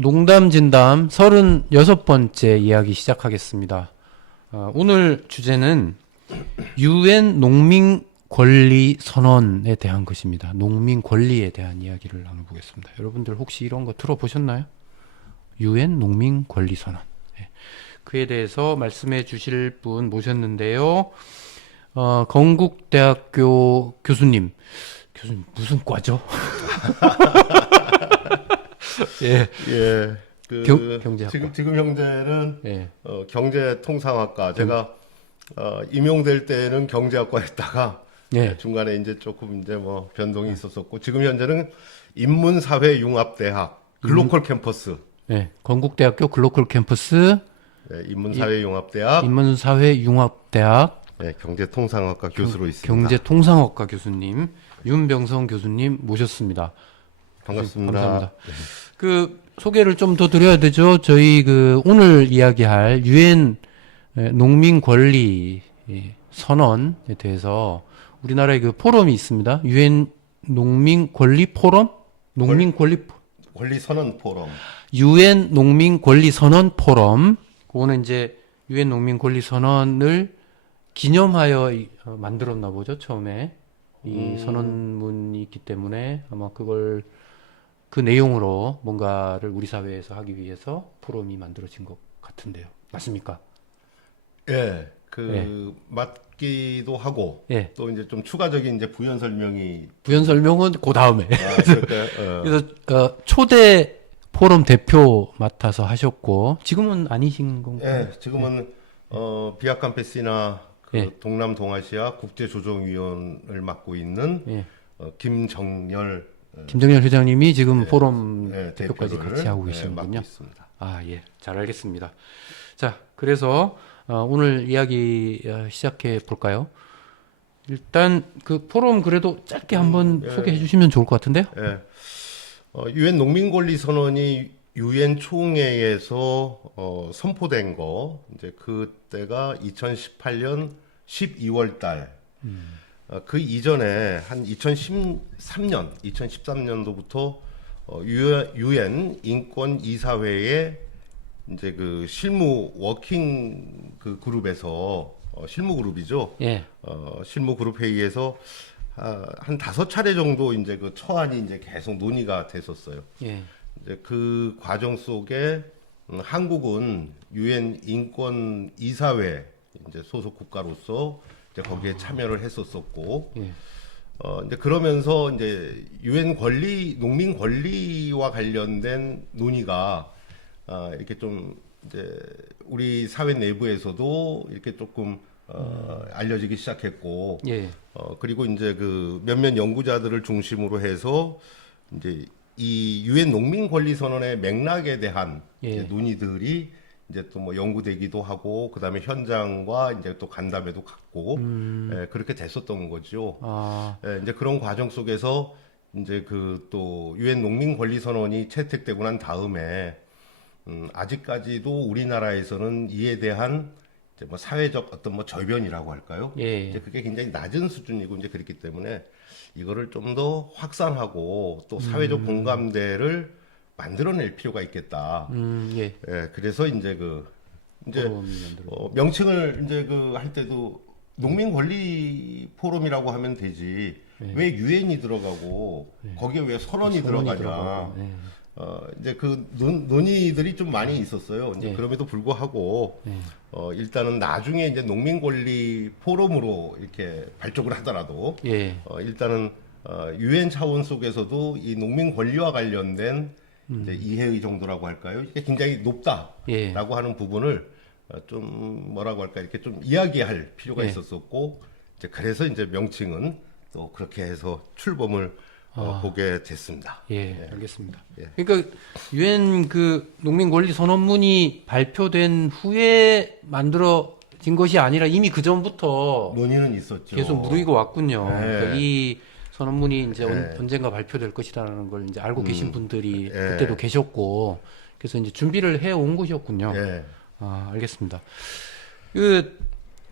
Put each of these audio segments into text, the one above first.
농담 진담 36번째 이야기 시작하겠습니다. 오늘 주제는 UN 농민 권리 선언에 대한 것입니다. 농민 권리에 대한 이야기를 나눠보겠습니다. 여러분들 혹시 이런 거 들어보셨나요? UN 농민 권리 선언. 그에 대해서 말씀해 주실 분 모셨는데요. 건국대학교 교수님 무슨 과죠? 예. 경제학과. 지금 형제는 예. 경제통상학과. 제가 임용될 때는 경제학과 했다가 예. 중간에 이제 조금 이제 뭐 변동이 있었었고, 지금 현재는 인문사회융합대학 글로컬 캠퍼스. 예. 건국대학교 글로컬 캠퍼스 인문사회융합대학 인문사회융합대학 경제통상학과 교수로 있습니다. 경제통상학과 교수님 윤병성 교수님 모셨습니다. 반갑습니다. 감사합니다. 그 소개를 좀 더 드려야 되죠. 저희 오늘 이야기할 UN 농민 권리 선언에 대해서 우리나라에 포럼이 있습니다. UN 농민 권리 포럼? 권리 선언 포럼. UN 농민 권리 선언 포럼. 그거는 이제 UN 농민 권리 선언을 기념하여 만들었나 보죠. 처음에 이 선언문이 있기 때문에 아마 그 내용으로 뭔가를 우리 사회에서 하기 위해서 포럼이 만들어진 것 같은데요. 맞습니까? 예, 맞기도 하고, 예. 또 이제 좀 추가적인 이제 부연 설명이. 부연 설명은 그 다음에. 그럴까요? 그래서 초대 포럼 대표 맡아서 하셨고 지금은 아니신 건가요? 예, 지금은 비아 캠퍼스나 예. 동남 동아시아 국제조정위원을 맡고 있는 예. 김정열 회장님이 지금 포럼 대표까지 대표를, 같이 하고 계시는군요. 맡고 있습니다. 아, 예. 잘 알겠습니다. 자, 그래서 오늘 이야기 시작해 볼까요? 일단 그 포럼 그래도 짧게 한번 소개해 주시면 좋을 것 같은데요. 예. 유엔 농민권리 선언이 유엔 총회에서 선포된 거, 이제 그때가 2018년 12월 달. 그 이전에 한 2013년도부터 유엔 인권 이사회의 이제 그 실무 워킹 그룹에서 실무 그룹이죠. 예. 실무 그룹 회의에서 한 5차례 정도 이제 그 처안이 이제 계속 논의가 됐었어요. 예. 이제 그 과정 속에 한국은 유엔 인권 이사회 이제 소속 국가로서 이제 거기에 참여를 했었었고, 예. 이제 그러면서 이제 유엔 농민 권리와 관련된 논의가 이렇게 좀 이제 우리 사회 내부에서도 이렇게 조금 알려지기 시작했고, 예. 그리고 이제 그 몇몇 연구자들을 중심으로 해서 이제 이 유엔 농민 권리 선언의 맥락에 대한 이제 논의들이 이제 또 뭐 연구되기도 하고, 그다음에 현장과 이제 또 간담회도 갖고, 그렇게 됐었던 거죠. 이제 그런 과정 속에서 이제 그 또 유엔 농민 권리 선언이 채택되고 난 다음에 아직까지도 우리나라에서는 이에 대한 이제 뭐 사회적 어떤 뭐 저변이라고 할까요? 예. 이제 그게 굉장히 낮은 수준이고 이제 그렇기 때문에 이거를 좀 더 확산하고 또 사회적 공감대를 만들어낼 필요가 있겠다. 예. 예, 그래서 이제 명칭을 이제 할 때도 농민 권리 포럼이라고 하면 되지. 왜 유엔이 들어가고 거기에 왜 선언이 들어가냐. 이제 그 논의들이 좀 많이 있었어요. 이제 그럼에도 불구하고 일단은 나중에 이제 농민 권리 포럼으로 이렇게 발족을 하더라도 일단은 유엔 차원 속에서도 이 농민 권리와 관련된 이제 이해의 정도라고 할까요? 이게 굉장히 높다라고 하는 부분을 좀 뭐라고 할까 이렇게 좀 이야기할 필요가 있었었고, 이제 그래서 이제 명칭은 또 그렇게 해서 출범을 보게 됐습니다. 알겠습니다. 그러니까 유엔 농민 권리 선언문이 발표된 후에 만들어진 것이 아니라 이미 그 전부터 논의는 있었죠. 계속 무르익어 왔군요. 그러니까 이 선언문이 이제 언젠가 발표될 것이라는 걸 이제 알고 계신 분들이 그때도 계셨고, 그래서 이제 준비를 해 온 것이었군요. 알겠습니다. 그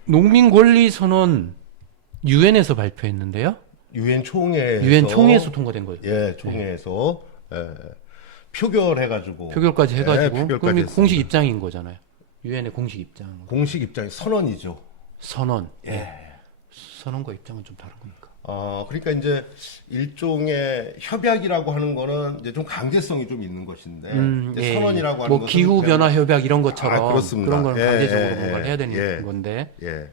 농민 권리 선언 유엔에서 발표했는데요. 유엔 총회에서 통과된 거예요. 총회에서 표결해가지고 표결까지 해가지고 표결까지 그럼 이 했습니다. 공식 입장인 거잖아요. 유엔의 공식 입장. 공식 입장이 선언이죠. 선언. 예. 선언과 입장은 좀 다른 겁니까? 그러니까 이제 일종의 협약이라고 하는 거는 이제 좀 강제성이 좀 있는 것인데 이제 선언이라고 하는 뭐 것은 기후 그냥- 변화 협약 이런 것처럼 그렇습니다. 그런 건 예, 강제적으로 예, 뭔가를 예, 해야 되는 예. 건데, 예.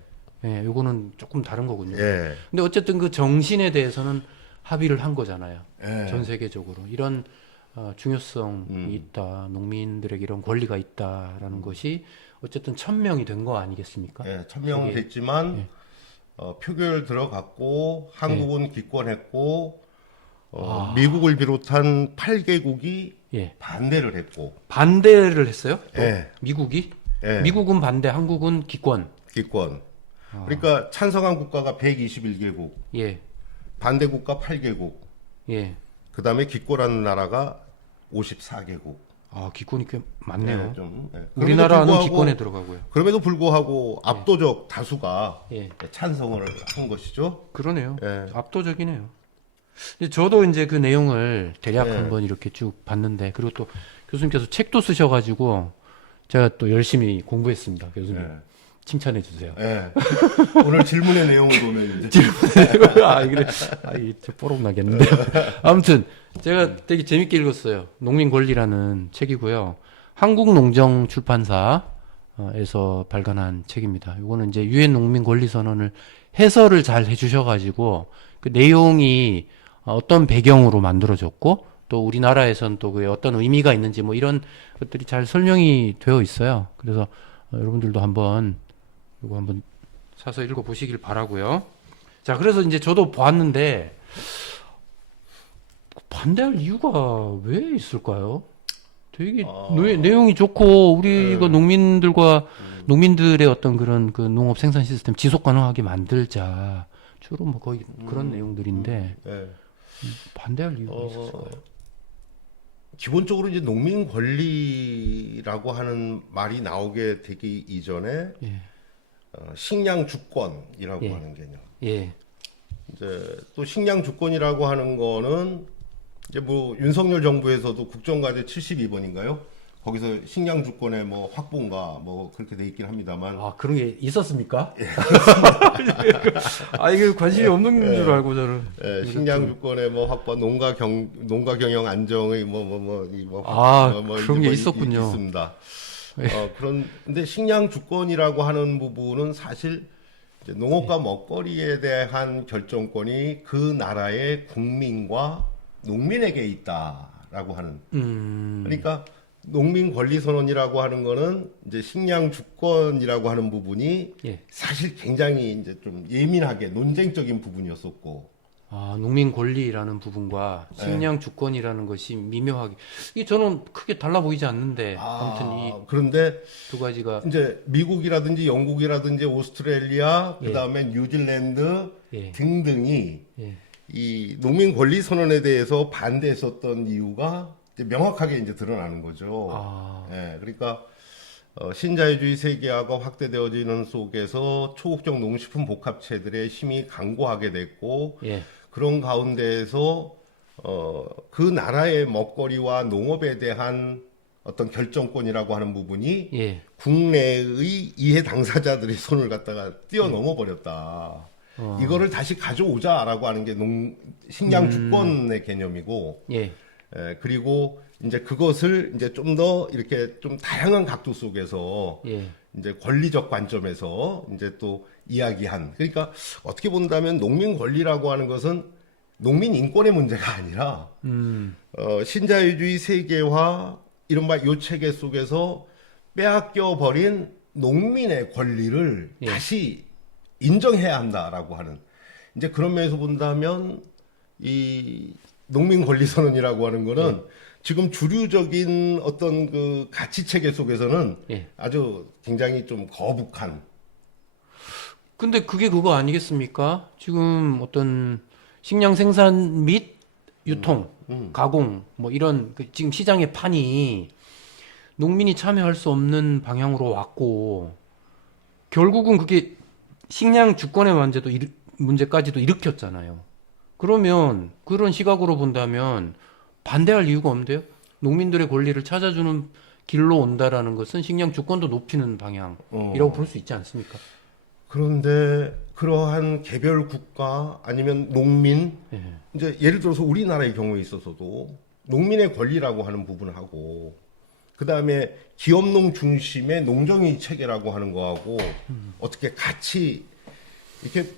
요거는 조금 다른 거군요. 예. 근데 어쨌든 그 정신에 대해서는 합의를 한 거잖아요. 예. 전 세계적으로 이런 중요성이 있다, 농민들에게 이런 권리가 있다라는 것이 어쨌든 천명이 된 거 아니겠습니까? 예, 천명은 그게- 됐지만 예. 표결 들어갔고 한국은 기권했고 아. 미국을 비롯한 8개국이 예. 반대를 했고 반대를 했어요? 또? 예. 미국이? 예. 미국은 반대, 한국은 기권. 기권. 그러니까 찬성한 국가가 121개국, 예, 반대 국가 8개국, 예. 그다음에 기권하는 나라가 54개국. 아, 기권이 꽤 많네요. 그럼에도 우리나라는 불구하고- 기권에 들어가고요. 그럼에도 불구하고 압도적 다수가 예. 찬성을 한 것이죠. 그러네요. 예. 압도적이네요. 근데 저도 이제 그 내용을 대략 예. 한번 이렇게 쭉 봤는데, 그리고 또 교수님께서 책도 쓰셔가지고 제가 또 열심히 공부했습니다. 교수님 예. 칭찬해 주세요. 예. 오늘 질문의 내용을 보면 이제 아, 그래. 아, 이게 뽀록 나겠는데. 아무튼 제가 되게 재밌게 읽었어요. 농민 권리라는 책이고요. 한국농정 출판사에서 발간한 책입니다. 이거는 이제 유엔 농민 권리 선언을 해설을 잘 해주셔가지고 그 내용이 어떤 배경으로 만들어졌고 또 우리나라에선 또 그게 어떤 의미가 있는지 뭐 이런 것들이 잘 설명이 되어 있어요. 그래서 여러분들도 이거 한번 사서 읽어보시길 바라고요. 자, 그래서 이제 저도 봤는데 반대할 이유가 왜 있을까요? 되게 내용이 좋고 우리 이거 농민들의 어떤 그런 그 농업 생산 시스템 지속 가능하게 만들자. 주로 뭐 거의 그런 내용들인데 예. 반대할 이유가 있을까요? 기본적으로 이제 농민 권리라고 하는 말이 나오게 되기 이전에 예. 식량 주권이라고 예. 하는 개념. 예. 이제 또 식량 주권이라고 하는 거는 이제 뭐 윤석열 정부에서도 국정과제 72번인가요? 거기서 식량 주권의 뭐 확보인가 뭐 그렇게 돼 있긴 합니다만 아, 그런 게 있었습니까? 아, 이게 관심이 없는 줄 알고 저는. 예, 식량 주권의 뭐 확보, 농가 경영 안정의 그런 게 있었군요. 있습니다. 근데 식량 주권이라고 하는 부분은 사실 이제 농업과 먹거리에 대한 결정권이 그 나라의 국민과 농민에게 있다라고 하는. 그러니까 농민 권리 선언이라고 하는 거는 이제 식량 주권이라고 하는 부분이 예. 사실 굉장히 이제 좀 예민하게 논쟁적인 부분이었었고. 아, 농민 권리라는 부분과 식량 주권이라는 것이 미묘하게 이게 저는 크게 달라 보이지 않는데 아무튼 이 그런데 두 가지가 이제 미국이라든지 영국이라든지 오스트레일리아 그다음에 뉴질랜드 예. 등등이 예. 이 농민 권리 선언에 대해서 반대했었던 이유가 이제 명확하게 이제 드러나는 거죠. 아. 예, 그러니까 신자유주의 세계화가 확대되어지는 속에서 초국적 농식품 복합체들의 힘이 강고하게 됐고 예. 그런 가운데에서 그 나라의 먹거리와 농업에 대한 어떤 결정권이라고 하는 부분이 예. 국내의 이해 당사자들의 손을 갖다가 뛰어넘어 버렸다. 이거를 다시 가져오자라고 하는 게 식량 주권의 개념이고, 예. 그리고 이제 그것을 이제 좀 더 이렇게 좀 다양한 각도 속에서 예. 이제 권리적 관점에서 이제 또 이야기한. 그러니까 어떻게 본다면 농민 권리라고 하는 것은 농민 인권의 문제가 아니라 신자유주의 세계화 이른바 요 체계 속에서 빼앗겨 버린 농민의 권리를 예. 다시 인정해야 한다라고 하는 이제 그런 면에서 본다면 이 농민 권리 선언이라고 하는 거는 지금 주류적인 어떤 그 가치 체계 속에서는 예. 아주 굉장히 좀 거북한. 근데 그게 그거 아니겠습니까? 지금 어떤 식량 생산 및 유통, 가공 뭐 이런 그 지금 시장의 판이 농민이 참여할 수 없는 방향으로 왔고 결국은 그게 식량 주권의 문제까지도 일으켰잖아요. 그러면 그런 시각으로 본다면 반대할 이유가 없는데요? 농민들의 권리를 찾아주는 길로 온다라는 것은 식량 주권도 높이는 방향이라고 볼 수 있지 않습니까? 그런데 그러한 개별 국가 아니면 농민 예. 이제 예를 들어서 우리나라의 경우에 있어서도 농민의 권리라고 하는 부분하고 그 다음에 기업농 중심의 농정의 체계라고 하는 거하고 어떻게 같이 이렇게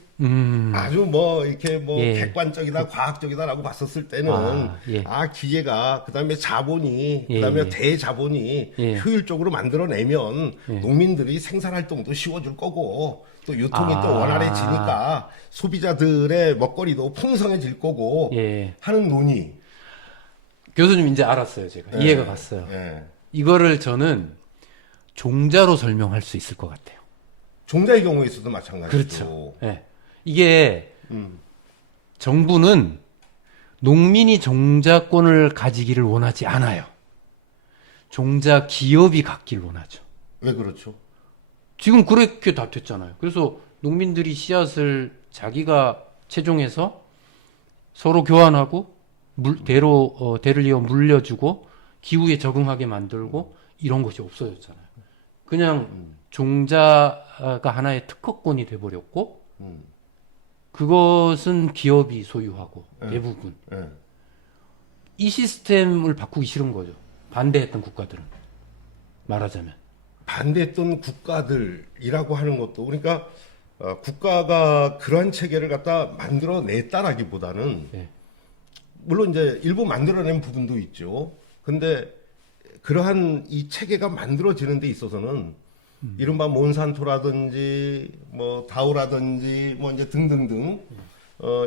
아주 뭐 이렇게 뭐 예. 객관적이다 과학적이다라고 봤었을 때는 예. 기계가 그다음에 자본이 예, 그다음에 예. 대자본이 예. 효율적으로 만들어내면 농민들이 생산 활동도 쉬워질 거고 또 유통이 또 원활해지니까 소비자들의 먹거리도 풍성해질 거고 예. 하는 논의. 교수님 이제 알았어요, 제가. 예. 이해가 갔어요. 예. 이거를 저는 종자로 설명할 수 있을 것 같아요. 종자의 경우에 있어도 마찬가지죠. 그렇죠. 예. 이게 음. 정부는 농민이 종자권을 가지기를 원하지 않아요. 종자 기업이 갖기를 원하죠. 왜 그렇죠? 지금 그렇게 다 됐잖아요. 그래서 농민들이 씨앗을 자기가 채종해서 서로 교환하고 대를 이어 물려주고 기후에 적응하게 만들고 이런 것이 없어졌잖아요. 그냥 종자가 하나의 특허권이 돼버렸고 그것은 기업이 소유하고 대부분 예. 이 시스템을 바꾸기 싫은 거죠. 반대했던 국가들은 말하자면. 반대했던 국가들이라고 하는 것도 그러니까 국가가 그러한 체계를 갖다 만들어냈다라기보다는 네. 물론 이제 일부 만들어낸 부분도 있죠. 근데 그러한 이 체계가 만들어지는 데 있어서는 이른바 몬산토라든지 뭐 다우라든지 뭐 이제 등등등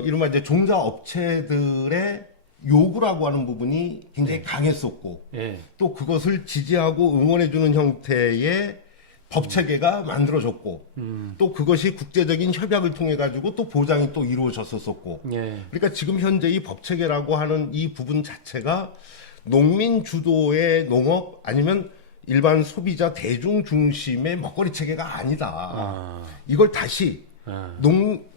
이른바 이제 종자 업체들의 요구라고 하는 부분이 굉장히 강했었고 예. 또 그것을 지지하고 응원해주는 형태의 법 체계가 만들어졌고 또 그것이 국제적인 협약을 통해 가지고 또 보장이 또 이루어졌었고 예. 그러니까 지금 현재 이 법 체계라고 하는 이 부분 자체가 농민 주도의 농업 아니면 일반 소비자 대중 중심의 먹거리 체계가 아니다. 이걸 다시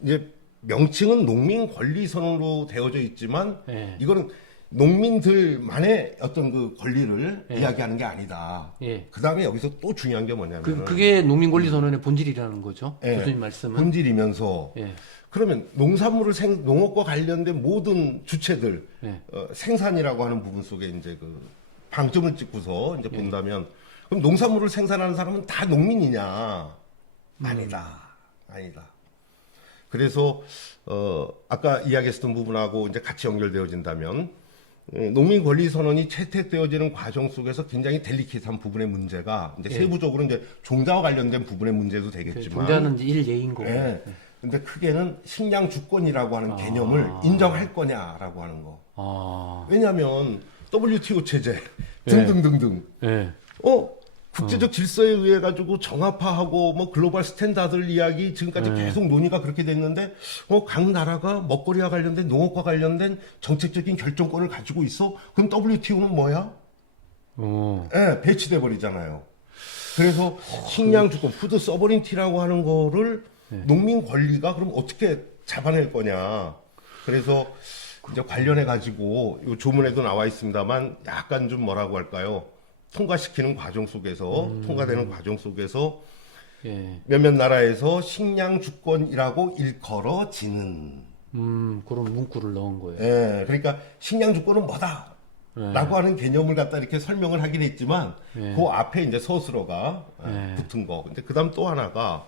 이제 명칭은 농민 권리 선언으로 되어져 있지만 예. 이거는 농민들만의 어떤 그 권리를 이야기하는 게 아니다. 예. 그 다음에 여기서 또 중요한 게 뭐냐면 그게 농민권리선언의 본질이라는 거죠. 예. 교수님 말씀은. 본질이면서 예. 그러면 농산물을 농업과 관련된 모든 주체들 예. 생산이라고 하는 부분 속에 이제 그 방점을 찍고서 이제 본다면 그럼 농산물을 생산하는 사람은 다 농민이냐? 아니다. 아니다. 그래서 아까 이야기했던 부분하고 이제 같이 연결되어진다면 농민 권리 선언이 채택되어지는 과정 속에서 굉장히 델리케이트한 부분의 문제가 이제 세부적으로 이제 종자와 관련된 부분의 문제도 되겠지만 종자는 이제 일예인 거고. 예. 근데 크게는 식량 주권이라고 하는 개념을 인정할 거냐라고 하는 거. 왜냐하면 WTO 체제 등등등등. 예. 국제적 질서에 의해 가지고 정합화하고 뭐 글로벌 스탠다드를 이야기 지금까지 계속 논의가 그렇게 됐는데 각 나라가 먹거리와 관련된 농업과 관련된 정책적인 결정권을 가지고 있어? 그럼 WTO는 뭐야? 예, 배치돼 버리잖아요. 그래서 식량 주권, 푸드 서버린티라고 하는 거를 농민 권리가 그럼 어떻게 잡아낼 거냐? 그래서 이제 관련해 가지고 이 조문에도 나와 있습니다만 약간 좀 뭐라고 할까요? 통과시키는 과정 속에서 통과되는 과정 속에서 예. 몇몇 나라에서 식량 주권이라고 일컬어지는 그런 문구를 넣은 거예요. 예, 그러니까 식량 주권은 뭐다 라고 하는 개념을 갖다 이렇게 설명을 하긴 했지만 그 앞에 이제 서술어가 붙은 거. 근데 그다음 또 하나가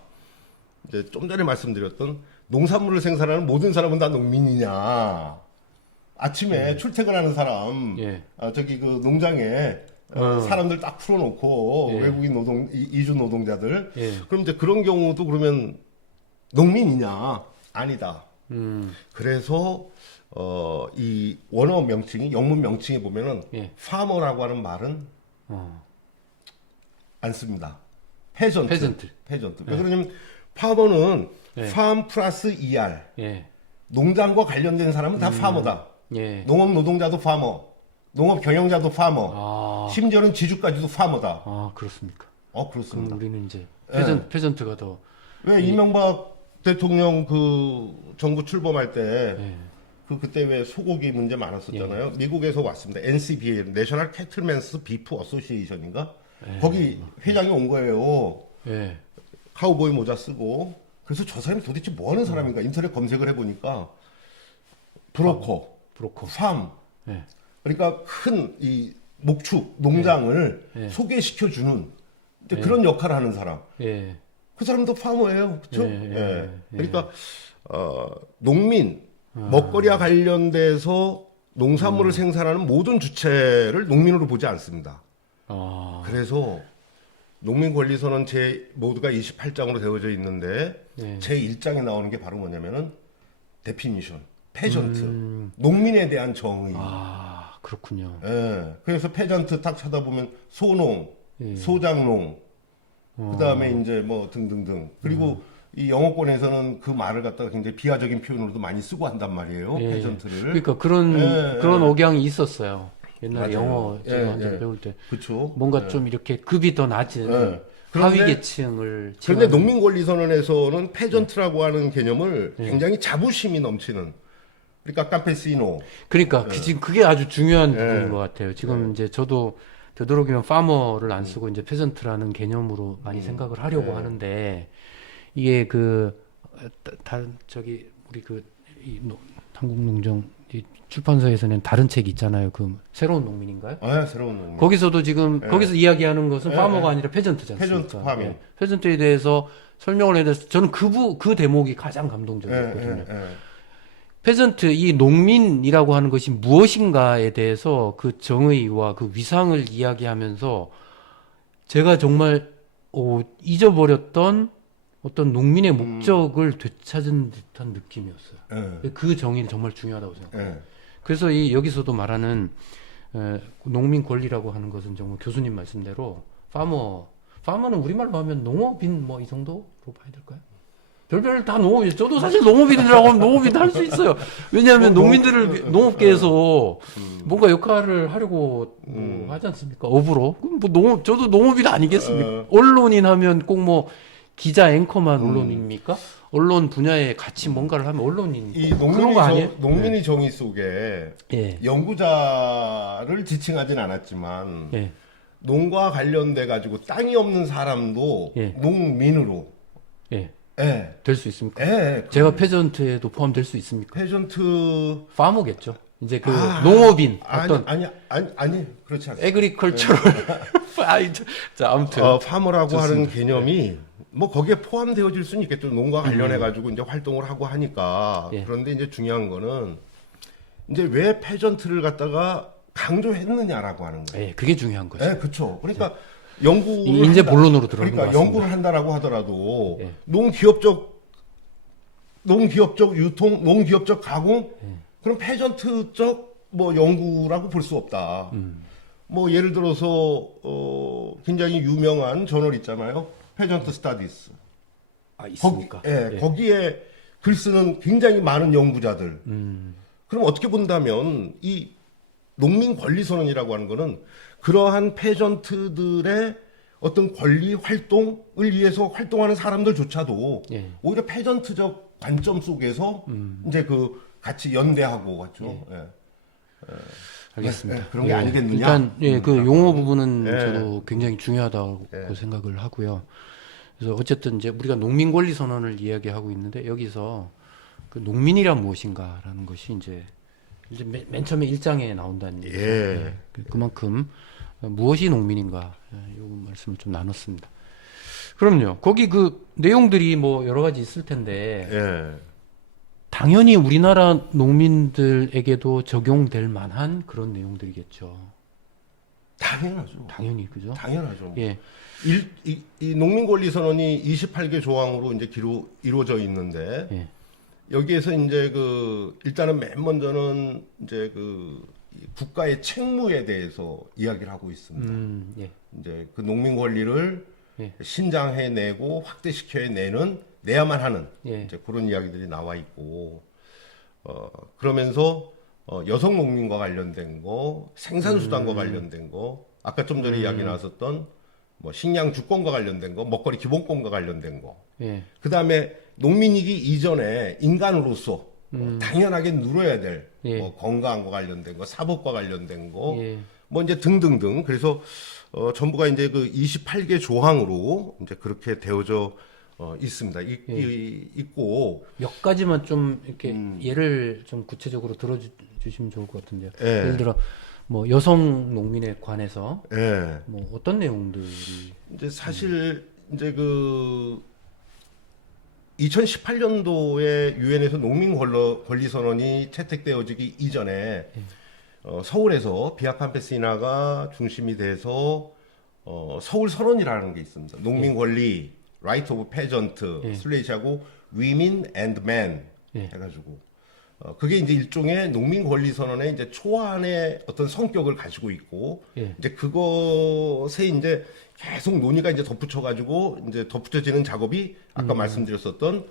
이제 좀 전에 말씀드렸던 농산물을 생산하는 모든 사람은 다 농민이냐? 아침에 출퇴근하는 사람 저기 그 농장에 사람들 딱 풀어놓고 외국인 이주 노동자들 그럼 이제 그런 경우도 그러면 농민이냐? 아니다. 그래서 이 원어 명칭이 영문 명칭에 보면은 farmer라고 하는 말은 안 씁니다. 페전트. 왜 그러냐면 farmer는 farm 플러스 er. 농장과 관련된 사람은 다 farmer다. 농업 노동자도 farmer. 농업 경영자도 farmer. 심지어는 지주까지도 farmer다. 그렇습니까? 그렇습니다. 그럼 우리는 이제 페전트가 더. 왜 이명박 대통령 그 정부 출범할 때 그 그때 왜 소고기 문제 많았었잖아요. 미국에서 왔습니다. NCBA, 내셔널 캐틀맨스 비프 어소시에이션인가? 거기 회장이 온 거예요. 예. 카우보이 모자 쓰고. 그래서 저 사람이 도대체 뭐 하는 사람인가? 인터넷 검색을 해보니까 브로커, 팜. 예. 그러니까 큰 이 목축 농장을 소개시켜주는 그런 역할을 하는 사람. 예. 그 사람도 파머예요, 그렇죠? 예. 그러니까 농민 먹거리와 관련돼서 농산물을 생산하는 모든 주체를 농민으로 보지 않습니다. 아. 그래서 농민권리선언 제 모두가 28장으로 되어져 있는데 제 1장에 나오는 게 바로 뭐냐면은 데피니션, 페전트, 농민에 대한 정의. 아, 그렇군요. 예. 그래서 페전트 딱 찾아보면 소농, 소장농, 그다음에 이제 뭐 등등등. 그리고 이 영어권에서는 그 말을 갖다가 굉장히 비하적인 표현으로도 많이 쓰고 한단 말이에요. 페전트를. 그러니까 그런 억양이 있었어요. 옛날에 맞아요. 영어 제가 한참 배울 때 그렇죠. 뭔가 좀 이렇게 급이 더 낮은 하위 계층을 그런데 농민권리선언에서는 페전트라고 하는 개념을 굉장히 자부심이 넘치는. 그러니까 카페시노. 그러니까 지금 그게 아주 중요한 부분인 것 같아요. 지금 이제 저도 되도록이면 파머를 안 쓰고 이제 페전트라는 개념으로 많이 생각을 하려고 하는데 이게 저기 우리 한국농정 이 출판사에서는 다른 책이 있잖아요. 그 새로운 농민인가요? 아, 새로운 농민. 거기서도 지금 거기서 이야기하는 것은 파머가 아니라 페전트지 않습니까? 페전트 파밍. 페전트에 대해서 설명을 해야 돼서 저는 그 대목이 가장 감동적이었거든요. 페전트, 이 농민이라고 하는 것이 무엇인가에 대해서 그 정의와 그 위상을 이야기하면서 제가 정말 잊어버렸던 어떤 농민의 목적을 되찾은 듯한 느낌이었어요. 그 정의는 정말 중요하다고 생각해요. 그래서 여기서도 말하는 농민 권리라고 하는 것은 정말 교수님 말씀대로 파머는 우리말로 하면 농업인 뭐 이 정도로 봐야 될까요? 별별 다 농업이, 저도 사실 농업인이라고 하면 농업인 할 수 있어요. 왜냐하면 농민들을 농업계에서 뭔가 역할을 하려고 하지 않습니까? 업으로. 그럼 뭐 저도 농업인 아니겠습니까? 언론인 하면 꼭 뭐 기자, 앵커만 언론인입니까? 언론 분야에 같이 뭔가를 하면 언론인. 이 그런 거 아니에요? 농민의 정의 속에 연구자를 지칭하진 않았지만 농과 관련돼 가지고 땅이 없는 사람도 농민으로 될 수 있습니까? 예. 제가 페전트에도 포함될 수 있습니까? 페전트 파머겠죠. 이제 농업인 어떤 아니 그렇지 않습니다. 에그리컬처럴 자 아무튼 파머라고 좋습니다. 하는 개념이 뭐 거기에 포함되어질 수는 있겠죠. 농과 관련해 가지고 이제 활동을 하고 하니까. 그런데 이제 중요한 거는 이제 왜 페전트를 갖다가 강조했느냐라고 하는 거예요. 예, 그게 중요한 거죠. 네, 그렇죠. 그러니까 연구를 이제 본론으로 들어가는 것 그러니까 같습니다. 연구를 한다라고 하더라도 농기업적 유통, 농기업적 가공 그럼 페전트적 뭐 연구라고 볼 수 없다. 뭐 예를 들어서 굉장히 유명한 저널 있잖아요. 페전트 스타디스. 있습니까? 거기에 글 쓰는 굉장히 많은 연구자들. 그럼 어떻게 본다면 이 농민 권리 선언이라고 하는 거는 그러한 페전트들의 어떤 권리 활동을 위해서 활동하는 사람들조차도 오히려 페전트적 관점 속에서 이제 같이 연대하고 같죠. 알겠습니다. 그런 게 아니겠느냐. 일단 그 용어 부분은 저도 굉장히 중요하다고 생각을 하고요. 그래서 어쨌든 이제 우리가 농민 권리 선언을 이야기하고 있는데 여기서 그 농민이란 무엇인가라는 것이 이제 맨 처음에 1장에 나온다는 얘기죠. 그만큼 무엇이 농민인가 이 말씀을 좀 나눴습니다. 그럼요. 거기 그 내용들이 뭐 여러 가지 있을 텐데 당연히 우리나라 농민들에게도 적용될 만한 그런 내용들이겠죠. 당연하죠. 당연히 그죠? 당연하죠. 예. 이 농민권리선언이 28개 조항으로 이제 이루어져 있는데 여기에서 이제 일단은 맨 먼저는 이제 국가의 책무에 대해서 이야기를 하고 있습니다. 이제 그 농민 권리를 신장해내고 확대시켜내야만 하는 이제 그런 이야기들이 나와 있고 그러면서 여성 농민과 관련된 거, 생산수단과 관련된 거, 아까 좀 전에 이야기 나왔었던 뭐 식량 주권과 관련된 거, 먹거리 기본권과 관련된 거. 그 다음에 농민이기 이전에 인간으로서 당연하게 누려야 될 예. 뭐 건강과 관련된 거, 사법과 관련된 거, 예. 뭐 이제 등등등. 그래서 정부가 이제 그 28개 조항으로 이제 그렇게 되어져 있습니다. 있고 몇 가지만 좀 이렇게 예를 좀 구체적으로 들어주시면 좋을 것 같은데요. 예. 예를 들어 뭐 여성 농민에 관해서 예. 뭐 어떤 내용들이 이제 사실 이제 그 2018년도에 유엔에서 농민 권리 선언이 채택되어지기 이전에 서울에서 비아 캠퍼스 인하가 중심이 돼서 서울 선언이라는 게 있습니다. 농민 권리, 라이트 오브 페전트, 슬레이시하고 위민 앤드 맨 해가지고 그게 이제 일종의 농민 권리 선언의 이제 초안의 어떤 성격을 가지고 있고 이제 그것에 이제 계속 논의가 이제 덧붙여가지고 이제 덧붙여지는 작업이 아까 말씀드렸었던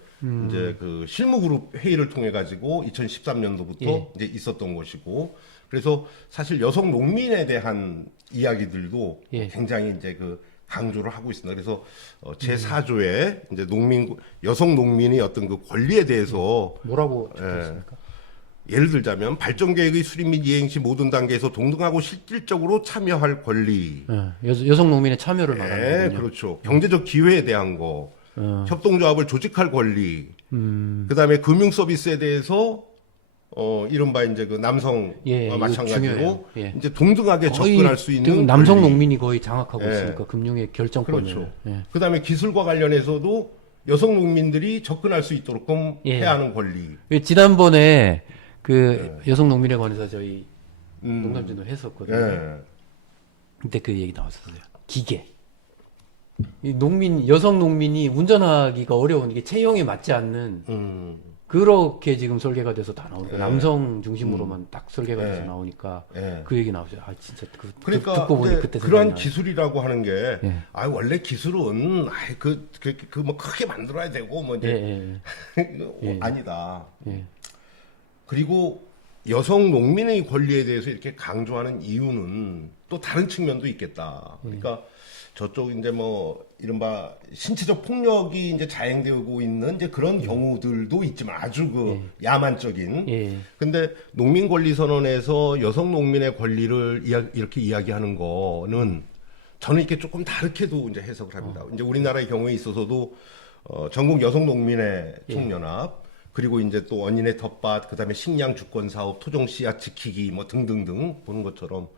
이제 그 실무그룹 회의를 통해 가지고 2013년도부터 이제 있었던 것이고 그래서 사실 여성 농민에 대한 이야기들도 굉장히 이제 그 강조를 하고 있습니다. 그래서 제 4조에 이제 여성 농민의 어떤 그 권리에 대해서 뭐라고 적혀 있습니까? 예를 들자면 발전 계획의 수립 및 이행 시 모든 단계에서 동등하고 실질적으로 참여할 권리. 여성 농민의 참여를 말하는 네, 거군요. 그렇죠. 경제적 기회에 대한 거, 협동조합을 조직할 권리. 그다음에 금융 서비스에 대해서 이른바 이제 그 남성 이거 마찬가지로 중요해요. 이제 동등하게 거의 접근할 수 있는 남성 권리. 농민이 거의 장악하고 있으니까 금융의 결정권을. 그렇죠. 그다음에 기술과 관련해서도 여성 농민들이 접근할 수 있도록끔 해야 하는 권리. 지난번에 그 여성 농민에 관해서 저희 농담진도 했었거든요. 그때 그 얘기 나왔었어요. 기계. 이 여성 농민이 운전하기가 어려운 이게 체형에 맞지 않는 그렇게 지금 설계가 돼서 다 나오니까 남성 중심으로만 딱 설계가 돼서 나오니까 그 얘기 나오죠. 아 진짜 그러니까 듣고 보니 그때 그러한 생각나요. 기술이라고 하는 게 원래 기술은 그 뭐 크게 만들어야 되고 뭐 이제 아니다. 그리고 여성 농민의 권리에 대해서 이렇게 강조하는 이유는 또 다른 측면도 있겠다. 그러니까 저쪽 이제 뭐 이른바 신체적 폭력이 이제 자행되고 있는 이제 그런 경우들도 있지만 아주 그 야만적인. 근데 농민 권리 선언에서 여성 농민의 권리를 이렇게 이야기하는 거는 저는 이렇게 조금 다르게도 이제 해석을 합니다. 이제 우리나라의 경우에 있어서도 전국 여성 농민의 총연합 그리고 이제 또 원인의 텃밭, 그다음에 식량 주권 사업, 토종 씨앗 지키기 뭐 등등등 보는 것처럼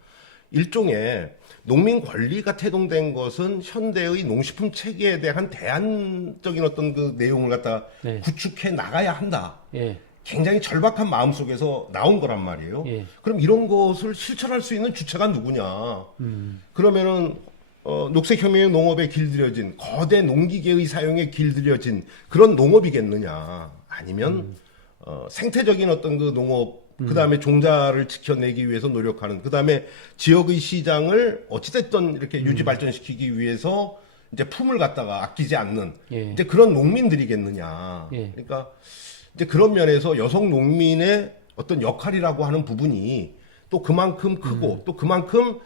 일종의 농민 권리가 태동된 것은 현대의 농식품 체계에 대한 대안적인 어떤 그 내용을 갖다 구축해 나가야 한다. 굉장히 절박한 마음 속에서 나온 거란 말이에요. 그럼 이런 것을 실천할 수 있는 주체가 누구냐? 그러면은 녹색혁명의 농업에 길들여진 거대 농기계의 사용에 길들여진 그런 농업이겠느냐? 아니면 생태적인 어떤 그 농업 그 다음에 종자를 지켜내기 위해서 노력하는 그 다음에 지역의 시장을 어찌됐든 이렇게 유지 발전시키기 위해서 이제 품을 갖다가 아끼지 않는 이제 그런 농민들이겠느냐? 그러니까 이제 그런 면에서 여성 농민의 어떤 역할이라고 하는 부분이 또 그만큼 크고 또 그만큼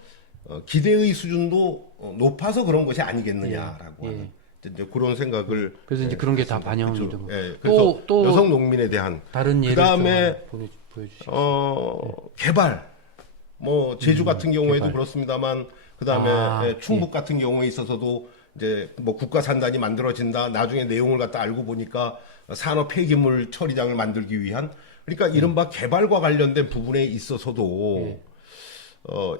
기대의 수준도 높아서 그런 것이 아니겠느냐라고 하는 이제 그런 생각을 그래서 이제 그런 게 다 반영이 그렇죠. 되고 그래서 또 여성 농민에 대한 다른 예를 그다음에 보여주시죠. 개발 뭐 제주 같은 경우에도 개발. 그렇습니다만 그다음에 충북 같은 경우에 있어서도 이제 뭐 국가 산단이 만들어진다. 나중에 내용을 갖다 알고 보니까 산업 폐기물 처리장을 만들기 위한 그러니까 이른바 개발과 관련된 부분에 있어서도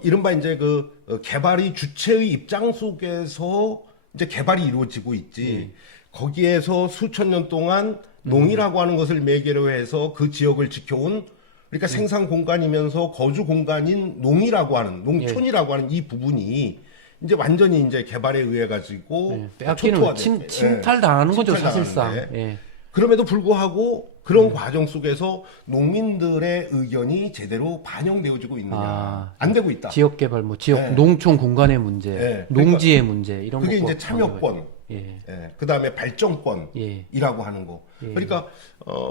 이른바 이제 그 개발이 주체의 입장 속에서 이제 개발이 이루어지고 있지. 거기에서 수천 년 동안 농이라고 하는 것을 매개로 해서 그 지역을 지켜온 그러니까 생산 공간이면서 거주 공간인 농이라고 하는 농촌이라고 하는 이 부분이 이제 완전히 이제 개발에 의해 가지고 빼앗기는 침탈당하는 거죠 사실상. 그럼에도 불구하고 그런 과정 속에서 농민들의 의견이 제대로 반영되어지고 있느냐 안 되고 있다. 지역 개발, 뭐 지역 농촌 공간의 문제, 농지의 문제 이런 그게 것과 이제 참여권, 그 다음에 발전권이라고 하는 거. 그러니까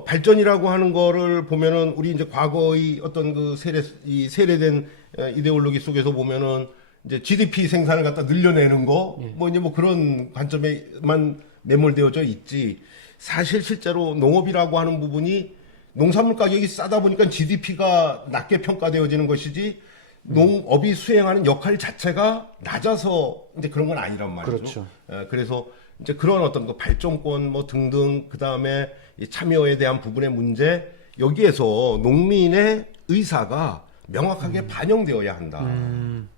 발전이라고 하는 거를 보면은 우리 이제 과거의 어떤 그 세례된 이데올로기 속에서 보면은 이제 GDP 생산을 갖다 늘려내는 거, 뭐 이제 뭐 그런 관점에만 매몰되어져 있지. 사실 실제로 농업이라고 하는 부분이 농산물 가격이 싸다 보니까 GDP가 낮게 평가되어지는 것이지 농업이 수행하는 역할 자체가 낮아서 이제 그런 건 아니란 말이죠. 그렇죠. 그래서 이제 그런 어떤 그 발전권 뭐 등등 그 다음에 참여에 대한 부분의 문제 여기에서 농민의 의사가 명확하게 반영되어야 한다.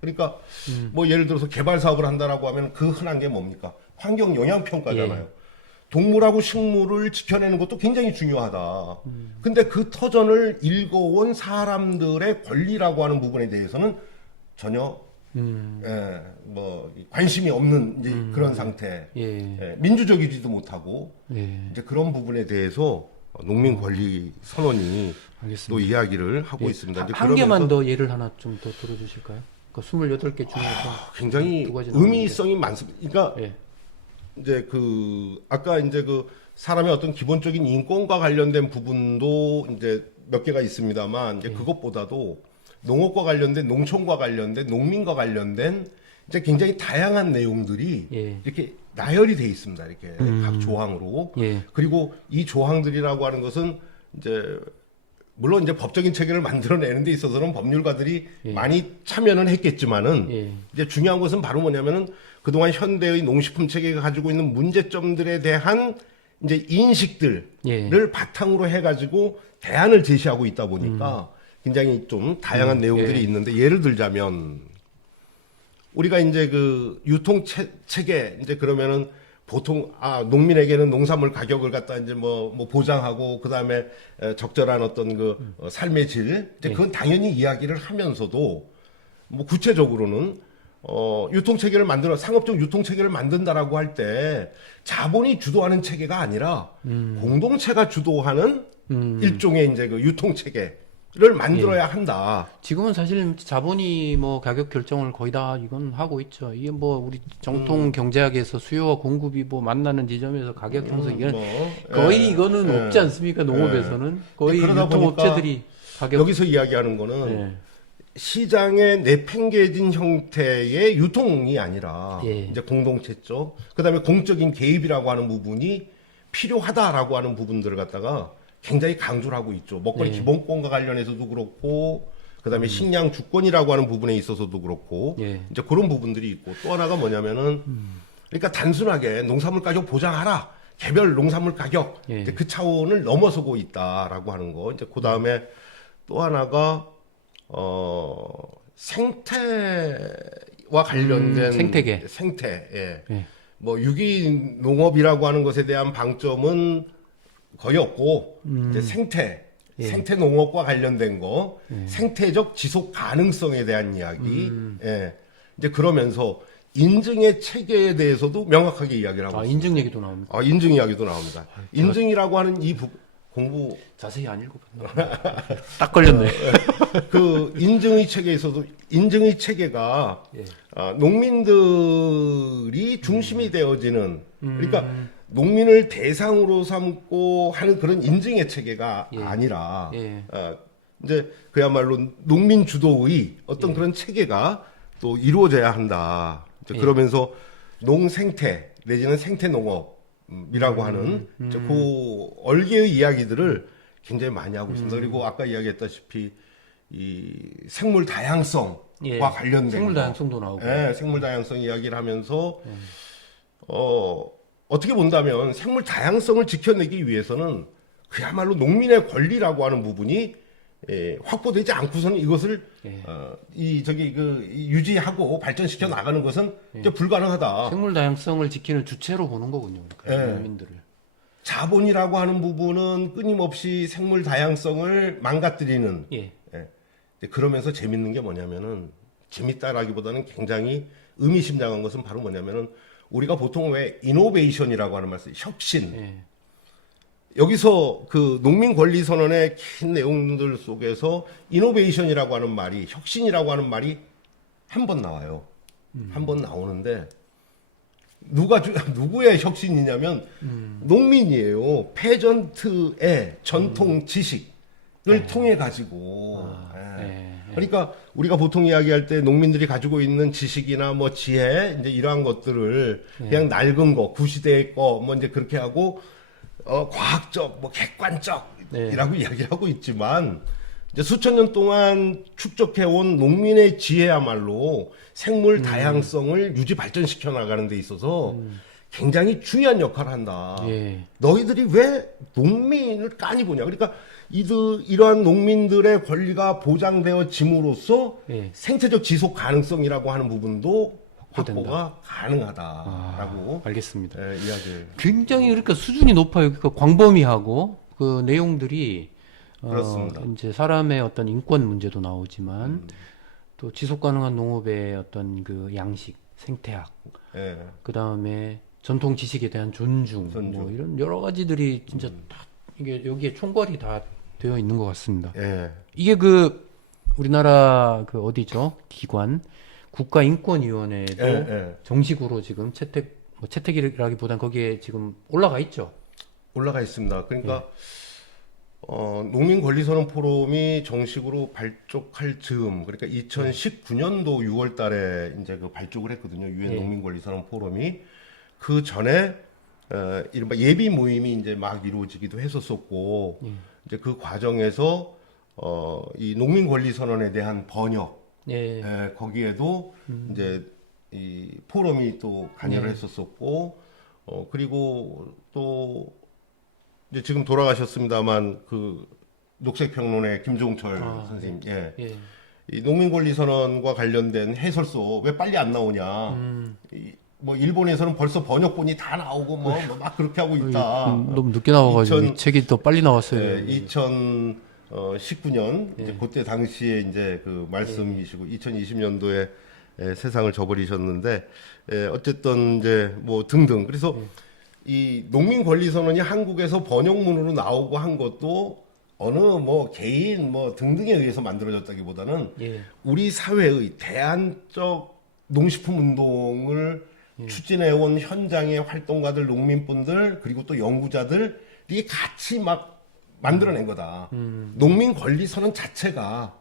그러니까 뭐 예를 들어서 개발 사업을 한다라고 하면 그 흔한 게 뭡니까? 환경 영향 평가잖아요. 동물하고 식물을 지켜내는 것도 굉장히 중요하다. 근데 그 터전을 읽어온 사람들의 권리라고 하는 부분에 대해서는 전혀 뭐 관심이 없는 이제 그런 상태. 민주적이지도 못하고 이제 그런 부분에 대해서 농민 권리 선언이 알겠습니다. 또 이야기를 하고 있습니다. 이제 한 개만 그러면서 더 예를 하나 좀 더 들어주실까요? 그 28개 중에서 굉장히 두 가지 나오는데. 의미성이 많습니다. 그러니까 이제 그 아까 이제 그 사람의 어떤 기본적인 인권과 관련된 부분도 이제 몇 개가 있습니다만 이제 그것보다도 농업과 관련된 농촌과 관련된 농민과 관련된 이제 굉장히 다양한 내용들이 이렇게 나열이 돼 있습니다. 이렇게 각 조항으로. 그리고 이 조항들이라고 하는 것은 이제 물론 이제 법적인 체계를 만들어내는 데 있어서는 법률가들이 많이 참여는 했겠지만은 이제 중요한 것은 바로 뭐냐면은 그동안 현대의 농식품 체계가 가지고 있는 문제점들에 대한 이제 인식들을 바탕으로 해가지고 대안을 제시하고 있다 보니까 굉장히 좀 다양한 내용들이 있는데 예를 들자면 우리가 이제 그 유통 체계 이제 그러면은 보통 농민에게는 농산물 가격을 갖다 이제 뭐 보장하고 그다음에 적절한 어떤 그 삶의 질 이제 그건 당연히 이야기를 하면서도 뭐 구체적으로는 유통 체계를 만들어 상업적 유통 체계를 만든다라고 할 때 자본이 주도하는 체계가 아니라 공동체가 주도하는 일종의 이제 그 유통 체계를 만들어야 한다. 지금은 사실 자본이 뭐 가격 결정을 거의 다 이건 하고 있죠. 이게 뭐 우리 정통 경제학에서 수요와 공급이 뭐 만나는 지점에서 가격 형성 이건 거의 이거는 없지 않습니까? 농업에서는 거의 그러다 유통업체들이 가격 여기서 이야기하는 거는 시장에 내팽개진 형태의 유통이 아니라 이제 공동체 쪽, 그다음에 공적인 개입이라고 하는 부분이 필요하다라고 하는 부분들을 갖다가 굉장히 강조를 하고 있죠. 먹거리 기본권과 관련해서도 그렇고, 그다음에 식량 주권이라고 하는 부분에 있어서도 그렇고, 이제 그런 부분들이 있고 또 하나가 뭐냐면은, 그러니까 단순하게 농산물 가격 보장하라, 개별 농산물 가격 이제 그 차원을 넘어서고 있다라고 하는 거. 이제 그 다음에 또 하나가 생태와 관련된 생태계. 생태, 뭐 유기 농업이라고 하는 것에 대한 방점은 거의 없고 이제 생태 농업과 관련된 거, 생태적 지속 가능성에 대한 이야기, 이제 그러면서 인증의 체계에 대해서도 명확하게 이야기를 하고 있습니다. 인증 얘기도 나옵니다. 인증 이야기도 나옵니다. 인증이라고 하는 이 공부 자세히 안 읽어봤나? 딱 걸렸네. 그 인증의 체계에서도 인증의 체계가 농민들이 중심이 되어지는 그러니까 농민을 대상으로 삼고 하는 그런 인증의 체계가 아니라 이제 그야말로 농민 주도의 어떤 그런 체계가 또 이루어져야 한다. 이제 그러면서 농생태 내지는 생태농업이라고 하는 이제 그 얼개의 이야기들을 굉장히 많이 하고 있습니다. 그리고 아까 이야기했다시피 이 생물 다양성과 관련된 생물 다양성도 나오고, 생물 다양성 이야기를 하면서 어떻게 본다면 생물 다양성을 지켜내기 위해서는 그야말로 농민의 권리라고 하는 부분이 확보되지 않고서는 이것을 유지하고 발전시켜 나가는 것은 이제 불가능하다. 생물 다양성을 지키는 주체로 보는 거군요. 그러니까 농민들을. 자본이라고 하는 부분은 끊임없이 생물 다양성을 망가뜨리는. 그러면서 재밌는 게 뭐냐면은 재밌다라기보다는 굉장히 의미심장한 것은 바로 뭐냐면은 우리가 보통 왜 이노베이션이라고 하는 말씀, 혁신. 여기서 그 농민 권리 선언의 긴 내용들 속에서 이노베이션이라고 하는 말이, 혁신이라고 하는 말이 한 번 나와요. 한 번 나오는데 누구의 혁신이냐면 농민이에요. 페전트의 전통 지식을 통해 가지고. 그러니까 우리가 보통 이야기할 때 농민들이 가지고 있는 지식이나 뭐 지혜 이제 이러한 것들을 그냥 낡은 거, 구시대의 거 뭐 이제 그렇게 하고 과학적, 뭐 객관적 농민이라고 이야기하고 있지만 이제 수천 년 동안 축적해온 농민의 지혜야말로 생물 다양성을 유지 발전시켜 나가는 데 있어서 굉장히 중요한 역할을 한다. 예. 너희들이 왜 농민을 깐이 보냐? 그러니까 이러한 농민들의 권리가 보장되어짐으로써 예. 생태적 지속 가능성이라고 하는 부분도 확보된다. 확보가 가능하다라고 알겠습니다. 이야기를. 굉장히 그러니까 수준이 높아요. 그러니까 광범위하고 그 내용들이 그렇습니다. 이제 사람의 어떤 인권 문제도 나오지만 또 지속 가능한 농업의 어떤 그 양식, 생태학, 예. 그 다음에 전통 지식에 대한 존중, 뭐 이런 여러 가지들이 진짜 다 이게 여기에 총괄이 다 되어 있는 것 같습니다. 예. 이게 그 우리나라 그 어디죠? 기관 국가인권위원회도 예. 정식으로 지금 채택이라기보단 거기에 지금 올라가 있죠. 올라가 있습니다. 그러니까 농민 권리선언 포럼이 정식으로 발족할 즈음, 그러니까 2019년도 6월달에 이제 그 발족을 했거든요. 유엔 농민 권리선언 포럼이 그 전에 이른바 예비 모임이 이제 막 이루어지기도 했었었고 이제 그 과정에서 이 농민 권리선언에 대한 번역, 거기에도 이제 이 포럼이 또 관여를 했었었고 그리고 또 이제 지금 돌아가셨습니다만 그 녹색평론의 김종철 선생님, 이 농민권리선언과 관련된 해설서 왜 빨리 안 나오냐? 뭐 일본에서는 벌써 번역본이 다 나오고 뭐 막 그렇게 하고 있다. 너무 늦게 나와가지고 이 책이 더 빨리 나왔어요. 2019년 이제 그때 당시에 이제 그 말씀이시고 2020년도에 세상을 저버리셨는데 어쨌든 이제 뭐 등등 그래서. 이 농민권리선언이 한국에서 번역문으로 나오고 한 것도 어느 뭐 개인 뭐 등등에 의해서 만들어졌다기보다는 우리 사회의 대안적 농식품 운동을 추진해온 현장의 활동가들, 농민분들 그리고 또 연구자들이 같이 막 만들어낸 거다. 농민권리선언 자체가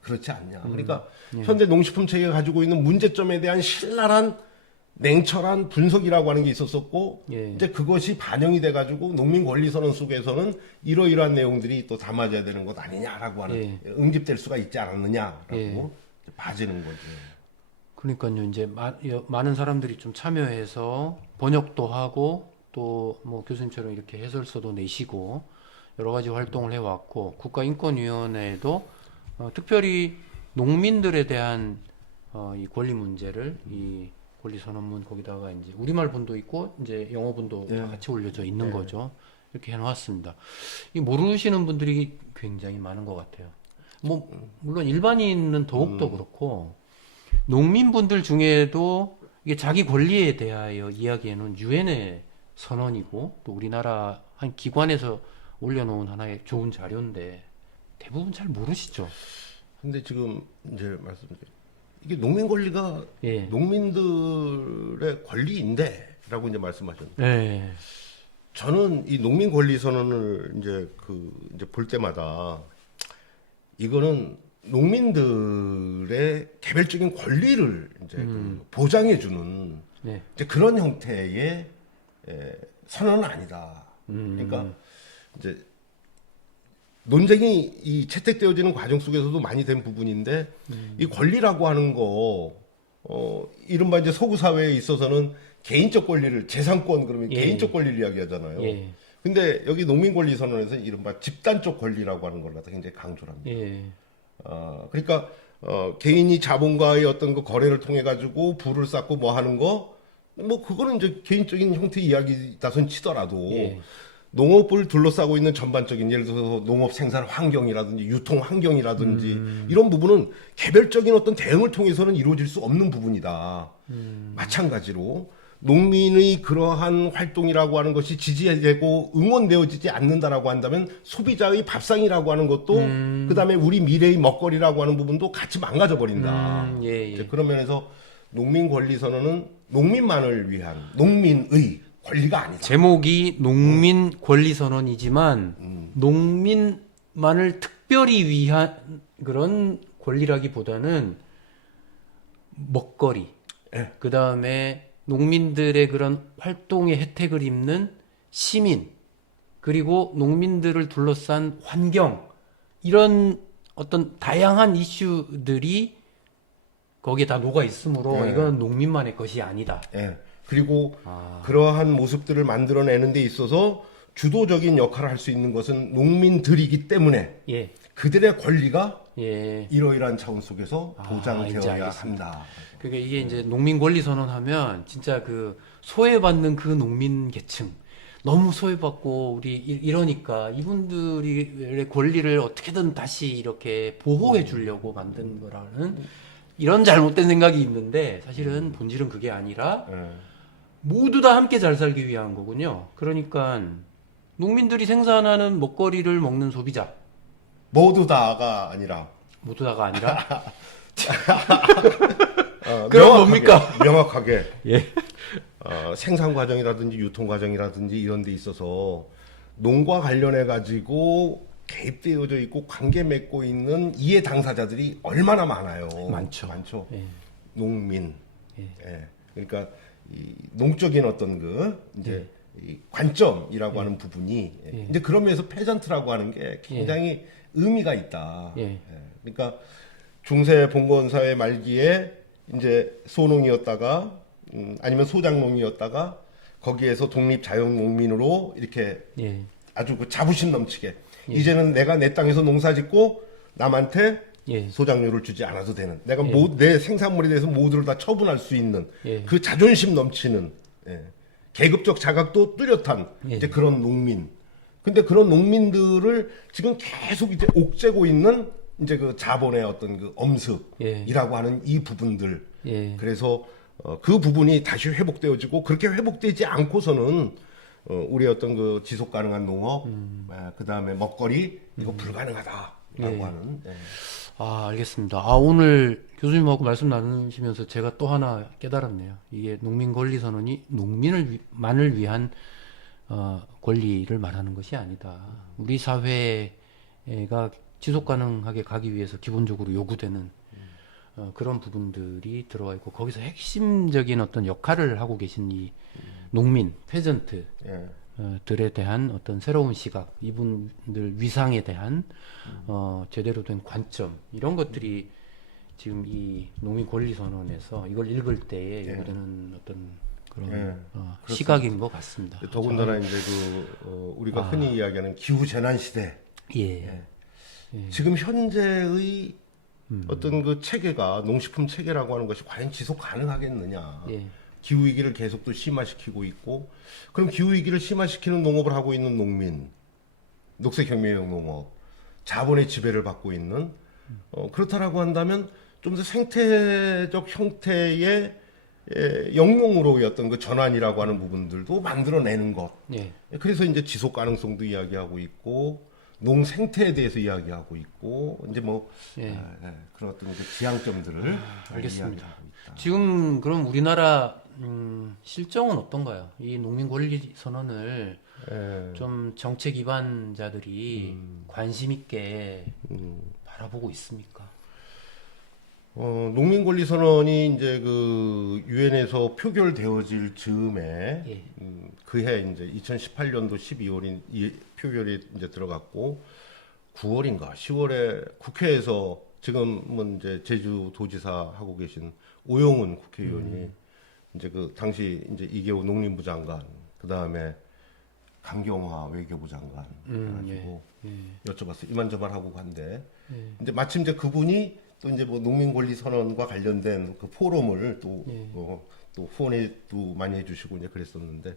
그렇지 않냐. 그러니까 현대 농식품 체계가 가지고 있는 문제점에 대한 신랄한 냉철한 분석이라고 하는 게 있었었고 이제 그것이 반영이 돼가지고 농민권리선언 속에서는 이러이러한 내용들이 또 담아져야 되는 것 아니냐라고 하는 응집될 수가 있지 않았느냐라고 봐지는 거죠. 그러니까요 이제 많은 사람들이 좀 참여해서 번역도 하고 또 뭐 교수님처럼 이렇게 해설서도 내시고 여러 가지 활동을 해왔고 국가인권위원회도 특별히 농민들에 대한 이 권리 문제를 이 권리선언문 거기다가 이제 우리말 본도 있고 이제 영어본도 다 같이 올려져 있는 거죠. 이렇게 해놓았습니다. 이 모르시는 분들이 굉장히 많은 것 같아요. 뭐 물론 일반인은 더욱더 그렇고 농민분들 중에도 이게 자기 권리에 대하여 이야기해놓은 유엔의 선언이고 또 우리나라 한 기관에서 올려놓은 하나의 좋은 자료인데 대부분 잘 모르시죠. 근데 지금 이제 말씀드린 이게 농민 권리가 농민들의 권리인데라고 이제 말씀하셨는데 저는 이 농민 권리 선언을 이제 볼 때마다 이거는 농민들의 개별적인 권리를 이제 보장해주는 이제 그런 형태의 선언은 아니다. 그러니까 이제 논쟁이 이 채택되어지는 과정 속에서도 많이 된 부분인데 이 권리라고 하는 거 이른바 이제 서구 사회에 있어서는 개인적 권리를 재산권 그러면 개인적 권리를 이야기하잖아요. 근데 여기 농민권리선언에서 이른바 집단적 권리라고 하는 걸 갖다 굉장히 강조를 합니다. 그러니까 개인이 자본과의 어떤 그 거래를 통해 가지고 부를 쌓고 뭐 하는 거 뭐 그거는 이제 개인적인 형태 이야기다손 치더라도 농업을 둘러싸고 있는 전반적인 예를 들어서 농업 생산 환경이라든지 유통 환경이라든지 이런 부분은 개별적인 어떤 대응을 통해서는 이루어질 수 없는 부분이다. 마찬가지로 농민의 그러한 활동이라고 하는 것이 지지되고 응원되어지지 않는다라고 한다면 소비자의 밥상이라고 하는 것도 그다음에 우리 미래의 먹거리라고 하는 부분도 같이 망가져 버린다. 이제 그런 면에서 농민 권리 선언은 농민만을 위한 농민의 권리가 아니다. 제목이 농민 권리 선언이지만 농민만을 특별히 위한 그런 권리라기보다는 먹거리, 그 다음에 농민들의 그런 활동의 혜택을 입는 시민, 그리고 농민들을 둘러싼 환경 이런 어떤 다양한 이슈들이 거기에 다 녹아 있으므로 예. 이건 농민만의 것이 아니다. 예. 그리고 그러한 모습들을 만들어내는 데 있어서 주도적인 역할을 할 수 있는 것은 농민들이기 때문에 예. 그들의 권리가 예. 이러이러한 차원 속에서 이제 보장되어야 알겠습니다. 한다. 그게 이게 이제 농민 권리 선언하면 진짜 그 소외받는 그 농민 계층 너무 소외받고 우리 이러니까 이분들의 권리를 어떻게든 다시 이렇게 보호해 주려고 만든 거라는 이런 잘못된 생각이 있는데 사실은 본질은 그게 아니라 예. 모두 다 함께 잘 살기 위한 거군요. 그러니까 농민들이 생산하는 먹거리를 먹는 소비자 모두 다가 아니라 모두 다가 아니라 그럼 명확하게, 뭡니까? 명확하게 예. 생산 과정이라든지 유통 과정이라든지 이런 데 있어서 농과 관련해 가지고 개입되어져 있고 관계 맺고 있는 이해 당사자들이 얼마나 많아요. 많죠. 많죠. 예. 농민. 예. 예. 그러니까 이 농적인 어떤 그 이제 이 관점이라고 하는 부분이 이제 그런 면에서 페전트라고 하는 게 굉장히 의미가 있다. 예. 예. 그러니까 중세 봉건 사회 말기에 이제 소농이었다가 아니면 소장농이었다가 거기에서 독립 자영 농민으로 이렇게 예. 아주 그 자부심 넘치게 이제는 내가 내 땅에서 농사짓고 남한테 예. 소장료를 주지 않아도 되는 내가 예. 내 생산물에 대해서 모두를 다 처분할 수 있는 예. 그 자존심 넘치는 계급적 자각도 뚜렷한 예. 이제 그런 농민. 근데 그런 농민들을 지금 계속 이제 옥죄고 있는 이제 그 자본의 어떤 그 엄습이라고 하는 이 부분들. 예. 그래서 그 부분이 다시 회복되어지고 그렇게 회복되지 않고서는 우리 어떤 그 지속 가능한 농업, 그 다음에 먹거리 이거 불가능하다라고 하는. 아, 알겠습니다. 아, 오늘 교수님하고 말씀 나누시면서 제가 또 하나 깨달았네요. 이게 농민 권리 선언이 농민만을 위한 권리를 말하는 것이 아니다. 우리 사회가 지속 가능하게 가기 위해서 기본적으로 요구되는 그런 부분들이 들어와 있고 거기서 핵심적인 어떤 역할을 하고 계신 이 농민, 페전트 들에 대한 어떤 새로운 시각, 이분들 위상에 대한 제대로 된 관점 이런 것들이 지금 이 농민 권리 선언에서 이걸 읽을 때에 요구되는 어떤 그런 시각인 것 같습니다. 더군다나 이제 그 우리가 흔히 이야기하는 기후 재난 시대. 예. 지금 현재의 어떤 그 체계가 농식품 체계라고 하는 것이 과연 지속 가능하겠느냐. 예. 기후 위기를 계속 또 심화시키고 있고, 그럼 기후 위기를 심화시키는 농업을 하고 있는 농민, 녹색혁명용 농업, 자본의 지배를 받고 있는 그렇다라고 한다면 좀 더 생태적 형태의 영농으로의 어떤 그 전환이라고 하는 부분들도 만들어내는 것. 예. 그래서 이제 지속 가능성도 이야기하고 있고 농 생태에 대해서 이야기하고 있고 이제 뭐 그런 어떤 그 지향점들을 알겠습니다. 이야기하고 있다. 지금 그럼 우리나라 실정은 어떤가요? 이 농민 권리 선언을 좀 정책 기반자들이 관심 있게 바라보고 있습니까? 농민 권리 선언이 이제 그 유엔에서 표결되어질 즈음에 그해 이제 2018년도 12월인 이 표결이 이제 들어갔고 9월인가 10월에 국회에서 지금은 이제 제주도지사 하고 계신 오영훈 국회의원이 이제 그 당시 이제 이계호 농림부 장관 그 다음에 강경화 외교부 장관 해가지고 여쭤봤어요. 이만저만 하고 간데 이제 마침 이제 그분이 또 이제 뭐 농민 권리 선언과 관련된 그 포럼을 또 후원에 또 많이 해주시고 이제 그랬었는데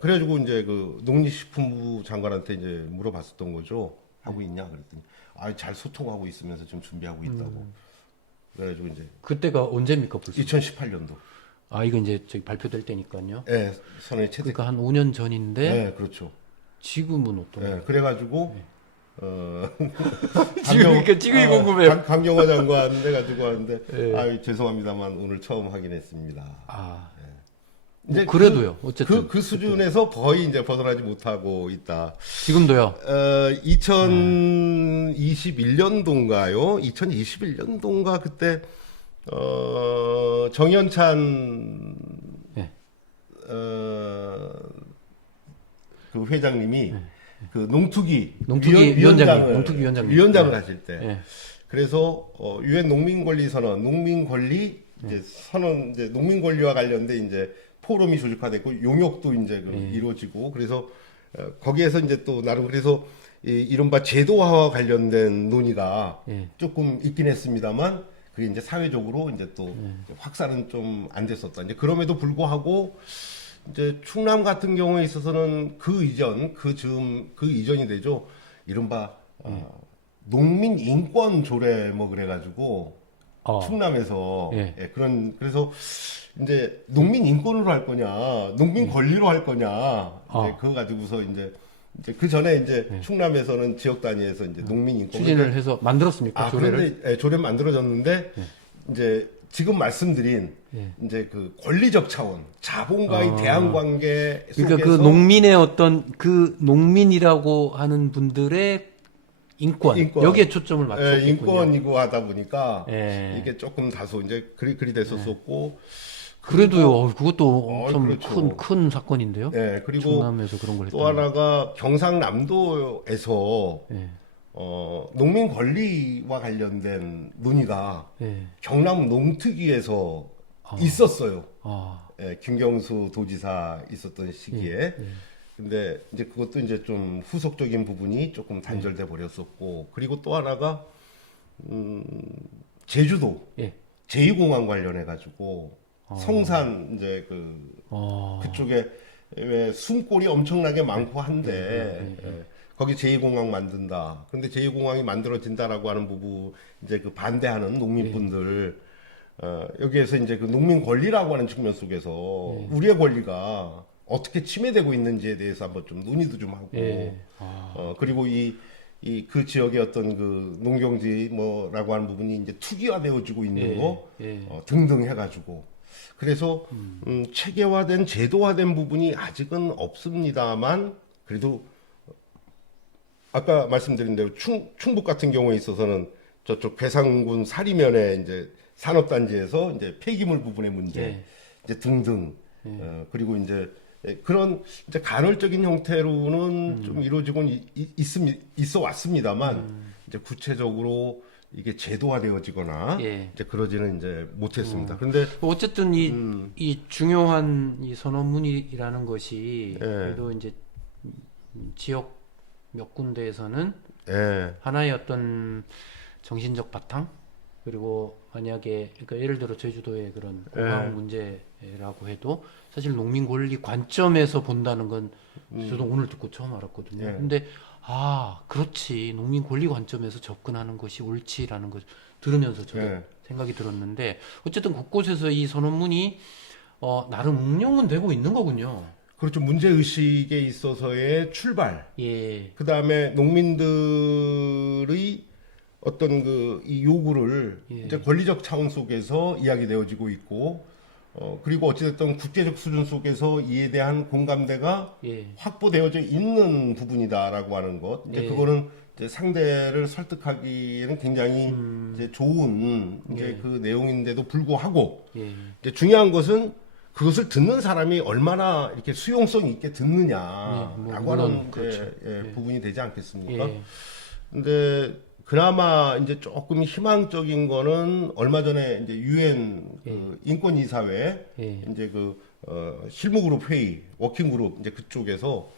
그래가지고 이제 그 농림식품부 장관한테 이제 물어봤었던 거죠. 하고 있냐 그랬더니 잘 소통하고 있으면서 좀 준비하고 있다고. 그래가지고 이제 그때가 언제입니까 벌써? 2018년도. 아 이거 이제 저기 발표될 때니까요. 네, 선언이 체득. 그러니까 한 5년 전인데. 네, 그렇죠. 지금은 어떤가요? 네, 그래가지고 지금이 궁금해요. 강경화 장관 해가지고 하는데 죄송합니다만 오늘 처음 확인했습니다. 뭐 그래도요. 어쨌든 그 수준에서 거의 이제 벗어나지 못하고 있다. 지금도요. 2021년도인가요? 2021년도인가 그때 정연찬 그 회장님이 네. 그 농투기 농투기 위원장을 하실 때 예. 그래서 유엔 농민권리선언, 농민권리 이제 선언 이제 농민권리와 관련된 이제 포럼이 조직화됐고 용역도 이제 이루어지고 그래서 거기에서 이제 또 나름 그래서 이른바 제도화와 관련된 논의가 조금 있긴 했습니다만 그게 이제 사회적으로 이제 또 확산은 좀 안 됐었다. 이제 그럼에도 불구하고 이제 충남 같은 경우에 있어서는 그 이전이 되죠. 이른바 농민 인권 조례 뭐 그래가지고 충남에서 그래서 이제 농민 인권으로 할 거냐, 농민 권리로 할 거냐, 이제 그거 가지고서 이제 그 전에 이제 충남에서는 지역 단위에서 이제 농민 인권 추진을 해서 만들었습니까? 조례를? 그런데 조례 만들어졌는데 이제 지금 말씀드린 이제 그 권리적 차원, 자본과의 대항 관계 속에서 그러니까 그 농민의 어떤 그 농민이라고 하는 분들의 인권. 여기에 초점을 맞췄군요. 인권이고 하다 보니까 이게 조금 다소 이제 그리 됐었었고 그래도요. 그것도 엄청 그렇죠. 큰 사건인데요. 그리고 충남에서 그런 걸 또 하나가 경상남도에서 농민 권리와 관련된 논의가 경남 농특위에서 있었어요. 김경수 도지사 있었던 시기에. 근데 이제 그것도 이제 좀 후속적인 부분이 조금 단절돼 버렸었고 그리고 또 하나가 제주도 제2공항 관련해 가지고 성산 이제 그쪽에 왜 숨골이 엄청나게 많고 한데 거기 제2공항 만든다. 근데 제2공항이 만들어진다라고 하는 부분 이제 그 반대하는 농민분들 여기에서 이제 그 농민 권리라고 하는 측면 속에서 우리의 권리가 어떻게 침해되고 있는지에 대해서 한번 좀 논의도 좀 하고 그리고 그 지역의 어떤 그 농경지 뭐라고 하는 부분이 이제 투기화되어지고 있는 거 등등 해가지고 그래서 체계화된 제도화된 부분이 아직은 없습니다만 그래도 아까 말씀드린 대로 충북 같은 경우에 있어서는 저쪽 괴산군 사리면에 이제 산업단지에서 이제 폐기물 부분의 문제 이제 등등 그리고 이제 그런 이제 간헐적인 형태로는 좀 이루어지고는 있어 왔습니다만 이제 구체적으로 이게 제도화되어지거나 이제 그러지는 이제 못했습니다. 그런데 어쨌든 이 중요한 이 선언문이라는 것이 그래도 이제 지역 몇 군데에서는 하나의 어떤 정신적 바탕 그리고 만약에 그러니까 예를 들어 제주도의 그런 공항 문제라고 해도 사실 농민 권리 관점에서 본다는 건 저도 오늘 듣고 처음 알았거든요. 근데 그렇지 농민 권리 관점에서 접근하는 것이 옳지라는 걸 들으면서 저도 생각이 들었는데 어쨌든 곳곳에서 이 선언문이 나름 응용은 되고 있는 거군요. 그렇죠. 문제의식에 있어서의 출발. 그 다음에 농민들의 어떤 이 요구를 이제 권리적 차원 속에서 이야기되어지고 있고, 그리고 어찌됐든 국제적 수준 속에서 이에 대한 공감대가 확보되어져 있는 부분이다라고 하는 것. 이제 그거는 이제 상대를 설득하기에는 굉장히 이제 좋은 이제 그 내용인데도 불구하고, 이제 중요한 것은 그것을 듣는 사람이 얼마나 이렇게 수용성이 있게 듣느냐라고 하는 그렇죠. 부분이 되지 않겠습니까? 근데 그나마 이제 조금 희망적인 거는 얼마 전에 이제 유엔 인권이사회 이제 실무그룹 회의, 워킹그룹 이제 그쪽에서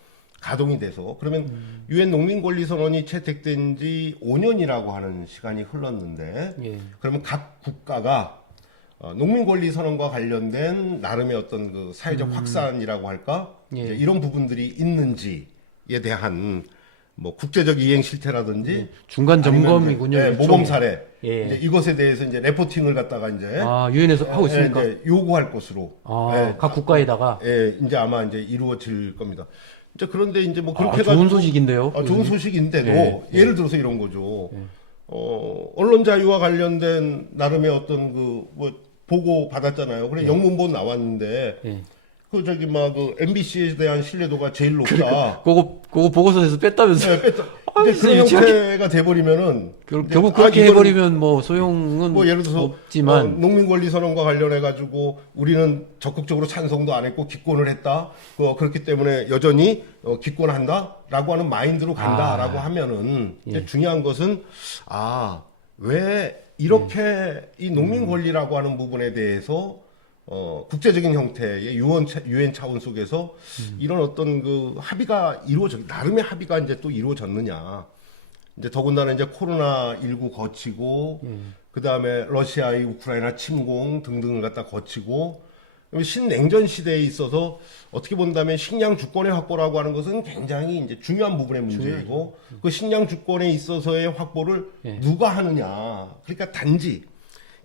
가동이 돼서 그러면 유엔 농민권리선언이 채택된 지 5년이라고 하는 시간이 흘렀는데 그러면 각 국가가 농민권리선언과 관련된 나름의 어떤 그 사회적 확산이라고 할까 이제 이런 부분들이 있는지에 대한 뭐 국제적 이행 실태라든지 중간 점검이군요. 모범 사례 이제 이것에 대해서 이제 레포팅을 갖다가 이제 유엔에서 하고 있습니까? 이제 요구할 것으로 각 국가에다가 이제 아마 이제 이루어질 겁니다. 이제 그런데 이제 뭐 그렇게 좋은 소식인데요. 좋은 소식인데도 예를 들어서 이런 거죠. 언론 자유와 관련된 나름의 어떤 뭐 보고 받았잖아요. 그래 영문본 나왔는데 그 저기 막 그 MBC에 대한 신뢰도가 제일 높다. 그거 보고서에서 뺐다면서요? 네, 뺐다. 아, 근데 그런 유치하게. 형태가 돼버리면은 결국 그렇게 해버리면 뭐 소용은 뭐 예를 들어서 없지만 농민권리선언과 관련해 가지고 우리는 적극적으로 찬성도 안 했고 기권을 했다. 그렇기 때문에 여전히 기권한다라고 하는 마인드로 간다라고 하면은 예. 중요한 것은 왜 이렇게 이 농민 권리라고 하는 부분에 대해서 국제적인 형태의 유엔 차원 속에서 이런 어떤 그 합의가 나름의 합의가 이제 또 이루어졌느냐. 이제 더군다나 이제 코로나19 거치고, 그 다음에 러시아의 우크라이나 침공 등등을 갖다 거치고, 신냉전 시대에 있어서 어떻게 본다면 식량 주권의 확보라고 하는 것은 굉장히 이제 중요한 부분의 문제이고, 그 식량 주권에 있어서의 확보를 누가 하느냐. 그러니까 단지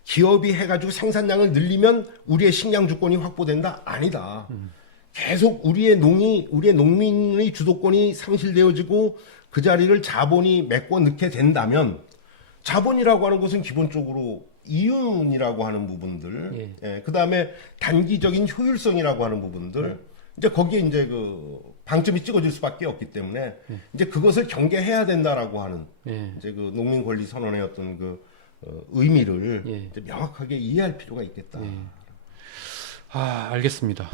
기업이 해가지고 생산량을 늘리면 우리의 식량 주권이 확보된다? 아니다. 계속 우리의 농민의 주도권이 상실되어지고 그 자리를 자본이 메꿔 넣게 된다면 자본이라고 하는 것은 기본적으로 이윤이라고 하는 부분들, 그 다음에 단기적인 효율성이라고 하는 부분들, 이제 거기에 이제 그 방점이 찍어질 수밖에 없기 때문에 이제 그것을 경계해야 된다라고 하는 이제 그 농민 권리 선언의 어떤 그 의미를 이제 명확하게 이해할 필요가 있겠다. 알겠습니다.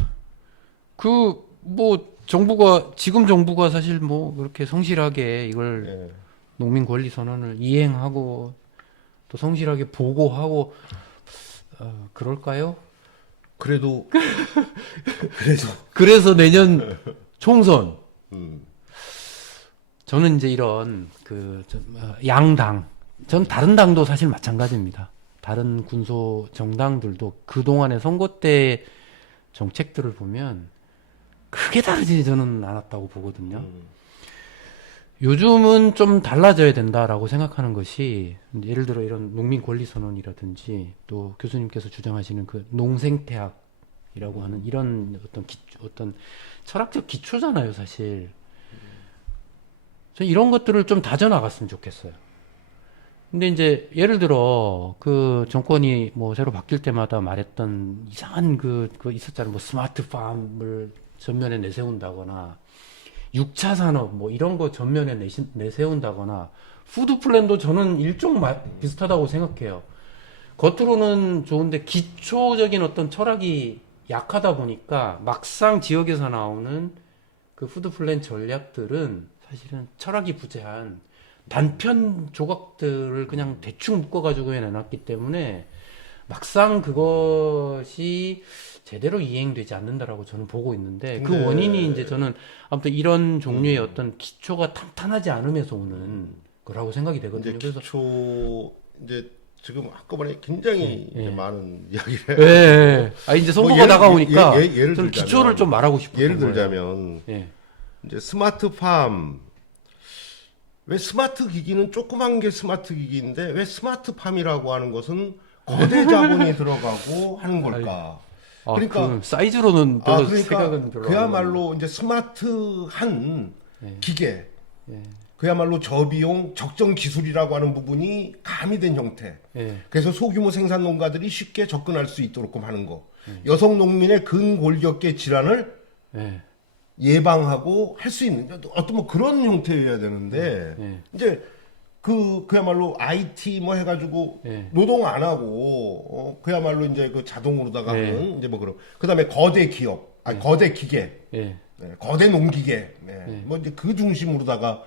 지금 정부가 사실 뭐 그렇게 성실하게 이걸 농민 권리 선언을 이행하고 또 성실하게 보고하고 그럴까요? 그래서 내년 총선 저는 이제 이런 양당 전 다른 당도 사실 마찬가지입니다. 다른 군소 정당들도 그동안의 선거 때 정책들을 보면 크게 다르지 저는 않았다고 보거든요. 요즘은 좀 달라져야 된다라고 생각하는 것이 예를 들어 이런 농민 권리 선언이라든지 또 교수님께서 주장하시는 그 농생태학이라고 하는 이런 어떤 철학적 기초잖아요, 사실. 저 이런 것들을 좀 다져나갔으면 좋겠어요. 근데 이제 예를 들어 그 정권이 뭐 새로 바뀔 때마다 말했던 이상한 그 있었잖아요. 뭐 스마트팜을 전면에 내세운다거나 6차 산업 뭐 이런 거 전면에 내세운다거나 푸드 플랜도 저는 비슷하다고 생각해요. 겉으로는 좋은데 기초적인 어떤 철학이 약하다 보니까 막상 지역에서 나오는 그 푸드 플랜 전략들은 사실은 철학이 부재한 단편 조각들을 그냥 대충 묶어가지고 해내놨기 때문에 막상 그것이 제대로 이행되지 않는다라고 저는 보고 있는데 그 원인이 이제 저는 아무튼 이런 종류의 어떤 기초가 탄탄하지 않음에서 오는 거라고 생각이 되거든요. 이제 이제 지금 한꺼번에 굉장히 이제 많은 이야기를. 이제 선거가 다가오니까 예를 저는 들자면, 기초를 좀 말하고 싶어요. 예를 들자면 이제 스마트팜. 왜 스마트 기기는 조그만 게 스마트 기기인데 왜 스마트팜이라고 하는 것은 거대 자본이 들어가고 하는 걸까? 그러니까 사이즈로는 별로 생각은 별로 그야말로 이제 스마트한 기계, 그야말로 저비용 적정 기술이라고 하는 부분이 가미된 형태. 그래서 소규모 생산 농가들이 쉽게 접근할 수 있도록 하는 거. 여성 농민의 근골격계 질환을 예방하고 할 수 있는 어떤 뭐 그런 형태여야 되는데 이제 그야말로 IT 뭐 해가지고 노동 안 하고 그야말로 이제 그 자동으로다가 하는 이제 뭐 그다음에 거대 기업, 거대 기계, 거대 농기계, 뭐 이제 그 중심으로다가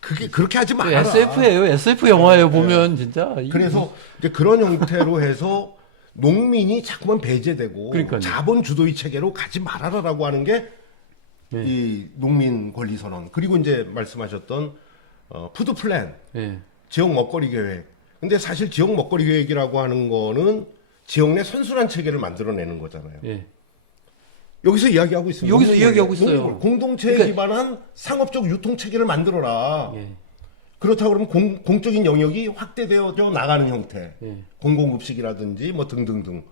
그렇게 하지 마라. SF예요, SF 영화예요 보면 진짜. 그래서 이제 그런 형태로 해서 농민이 자꾸만 배제되고 그러니까요. 자본 주도의 체계로 가지 말아라라고 하는 게 이 농민 권리 선언 그리고 이제 말씀하셨던 푸드 플랜, 지역 먹거리 계획. 근데 사실 지역 먹거리 계획이라고 하는 거는 지역 내 선순환 체계를 만들어내는 거잖아요. 여기서 이야기하고 있습니다. 여기서 이야기하고 있어요. 공동체에 기반한 상업적 유통 체계를 만들어라. 그렇다고 그러면 공적인 영역이 확대되어 나가는 형태, 공공급식이라든지 뭐 등등등.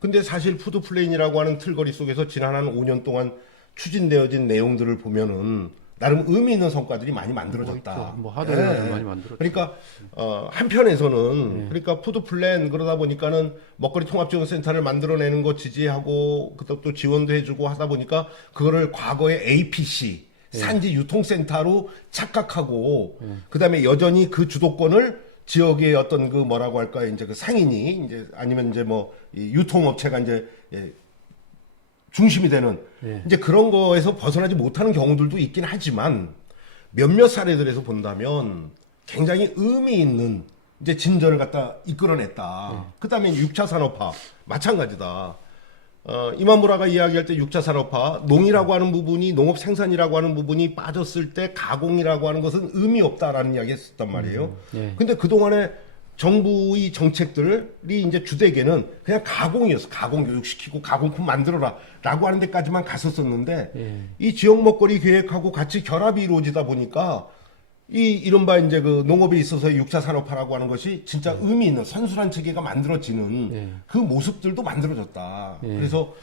근데 사실 푸드 플랜이라고 하는 틀거리 속에서 지난 한 5년 동안 추진되어진 내용들을 보면은 나름 의미 있는 성과들이 많이 만들어졌다. 뭐, 있죠. 뭐 하드웨어도 예. 많이 만들었죠. 그러니까 한편에서는 그러니까 푸드 플랜 그러다 보니까는 먹거리 통합지원센터를 만들어내는 거 지지하고 그다음 또 지원도 해주고 하다 보니까 그거를 과거에 APC 산지 유통센터로 착각하고 그다음에 여전히 그 주도권을 지역의 어떤 그 뭐라고 할까요? 이제 그 상인이 이제 아니면 이제 뭐 이 유통업체가 이제 중심이 되는 이제 그런 거에서 벗어나지 못하는 경우들도 있긴 하지만 몇몇 사례들에서 본다면 굉장히 의미 있는 이제 진전을 갖다 이끌어냈다. 그다음에 6차 산업화 마찬가지다. 이만무라가 이야기할 때 6차 산업화 농이라고 하는 부분이 농업 생산이라고 하는 부분이 빠졌을 때 가공이라고 하는 것은 의미 없다라는 이야기 했었단 말이에요. 근데 그동안에 정부의 정책들이 이제 주되게는 그냥 가공이었어. 가공 교육시키고 가공품 만들어라 라고 하는 데까지만 갔었었는데 이 지역 먹거리 계획하고 같이 결합이 이루어지다 보니까 이 이른바 이제 그 농업에 있어서의 6차 산업화라고 하는 것이 진짜 의미 있는 선순환 체계가 만들어지는 그 모습들도 만들어졌다. 그래서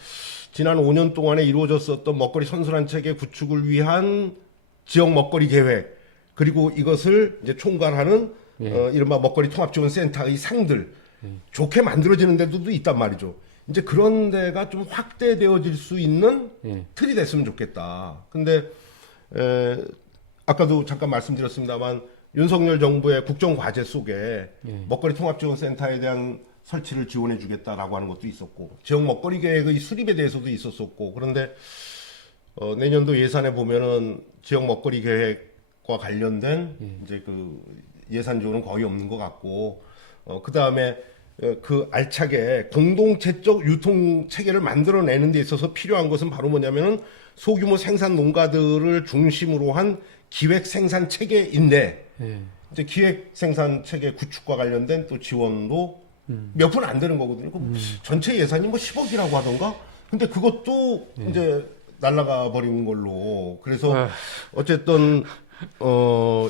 지난 5년 동안에 이루어졌었던 먹거리 선순환 체계 구축을 위한 지역 먹거리 계획 그리고 이것을 이제 총괄하는 이른바 먹거리 통합지원센터의 상들 좋게 만들어지는 데도 있단 말이죠. 이제 그런 데가 좀 확대되어질 수 있는 틀이 됐으면 좋겠다. 근데 아까도 잠깐 말씀드렸습니다만 윤석열 정부의 국정과제 속에 먹거리 통합지원센터에 대한 설치를 지원해 주겠다라고 하는 것도 있었고 지역 먹거리 계획의 수립에 대해서도 있었었고 그런데 내년도 예산에 보면은 지역 먹거리 계획과 관련된 이제 그 예산 지원은 거의 없는 것 같고 그 다음에 그 알차게 공동체적 유통 체계를 만들어내는 데 있어서 필요한 것은 바로 뭐냐면은 소규모 생산 농가들을 중심으로 한 기획 생산 체계인데 이제 기획 생산 체계 구축과 관련된 또 지원도 몇 푼 안 되는 거거든요. 그럼 전체 예산이 뭐 10억이라고 하던가. 근데 그것도 이제 날라가 버린 걸로. 그래서 어쨌든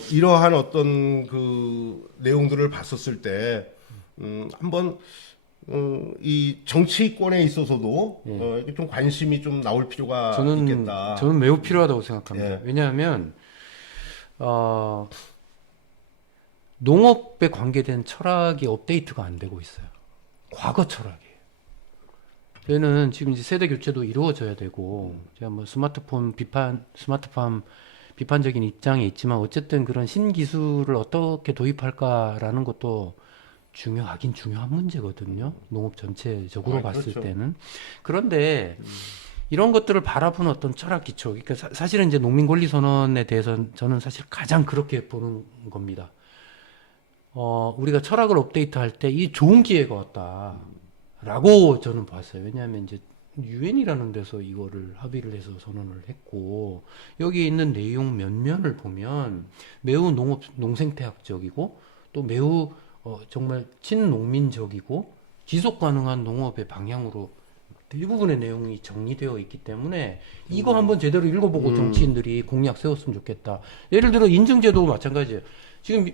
이러한 어떤 그 내용들을 봤었을 때 한번 이 정치권에 있어서도 이렇게 좀 관심이 좀 나올 필요가 있겠다. 저는 매우 필요하다고 생각합니다. 왜냐하면 농업에 관계된 철학이 업데이트가 안 되고 있어요. 과거 철학이에요. 얘는 지금 이제 세대 교체도 이루어져야 되고, 제가 뭐 스마트팜 비판적인 입장에 있지만 어쨌든 그런 신기술을 어떻게 도입할까라는 것도 중요하긴 중요한 문제거든요. 농업 전체적으로 봤을 그렇죠. 때는. 그런데 이런 것들을 바라보는 어떤 철학 기초, 그러니까 사실은 이제 농민 권리 선언에 대해서 저는 사실 가장 그렇게 보는 겁니다. 우리가 철학을 업데이트할 때 이 좋은 기회가 왔다라고 저는 봤어요. 왜냐하면 이제 유엔이라는 데서 이거를 합의를 해서 선언을 했고 여기 있는 내용 몇 면을 보면 매우 농생태학적이고 또 매우 정말 친농민적이고 지속 가능한 농업의 방향으로 대부분의 내용이 정리되어 있기 때문에 이거 한번 제대로 읽어보고 정치인들이 공약 세웠으면 좋겠다. 예를 들어 인증제도 마찬가지예요. 지금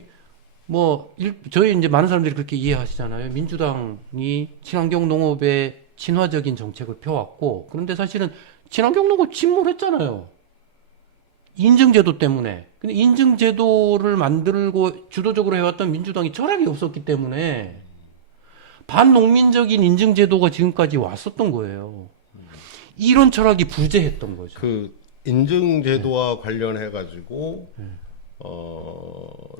저희 이제 많은 사람들이 그렇게 이해하시잖아요. 민주당이 친환경 농업에 친화적인 정책을 펴왔고, 그런데 사실은 친환경 농업 침몰했잖아요. 인증제도 때문에. 근데 인증제도를 만들고 주도적으로 해왔던 민주당이 철학이 없었기 때문에 반농민적인 인증제도가 지금까지 왔었던 거예요. 이런 철학이 부재했던 거죠. 그 인증제도와 관련해 가지고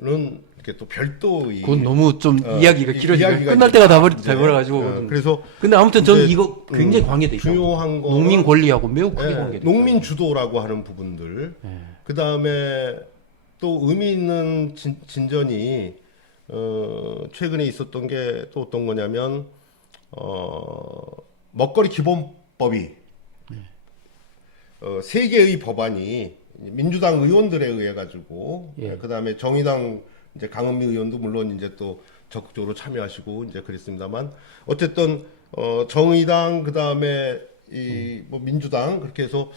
는 이렇게 또 별도의 그건 너무 좀 이야기가 길어지고 이야기가 끝날 이제 때가 이제, 돼버려가지고. 그래서 근데 아무튼 저는 이제, 이거 굉장히 관계돼 있다. 중요한 거 농민 권리하고 매우 크게 관계돼 있다. 농민 주도라고 하는 부분들. 그 다음에 또 의미 있는 진전이 최근에 있었던 게 또 어떤 거냐면 먹거리 기본법이 3개의 법안이 민주당 의원들에 의해 가지고 그다음에 정의당 이제 강은미 의원도 물론 이제 또 적극적으로 참여하시고 이제 그랬습니다만 어쨌든 정의당 그다음에 뭐 민주당 그렇게 해서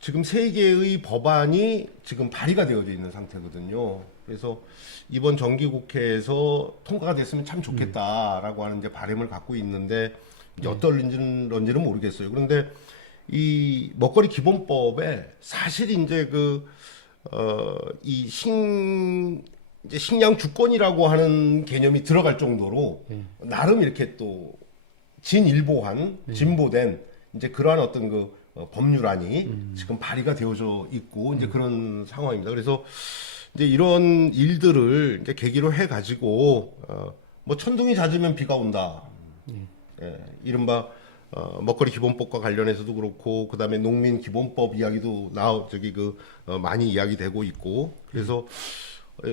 지금 3개의 법안이 지금 발의가 되어져 있는 상태거든요. 그래서 이번 정기국회에서 통과가 됐으면 참 좋겠다라고 하는 이제 바람을 갖고 있는데 이제 어떨런지는 모르겠어요. 그런데 이 먹거리 기본법에 사실 이제 이제 식량 주권이라고 하는 개념이 들어갈 정도로 나름 이렇게 또 진일보한 진보된 이제 그러한 어떤 그 법률안이 지금 발의가 되어져 있고 이제 그런 상황입니다. 그래서 이제 이런 일들을 이제 계기로 해 가지고 뭐 천둥이 잦으면 비가 온다. 예, 이른바 먹거리 기본법과 관련해서도 그렇고 그다음에 농민 기본법 이야기도 많이 이야기되고 있고 그래서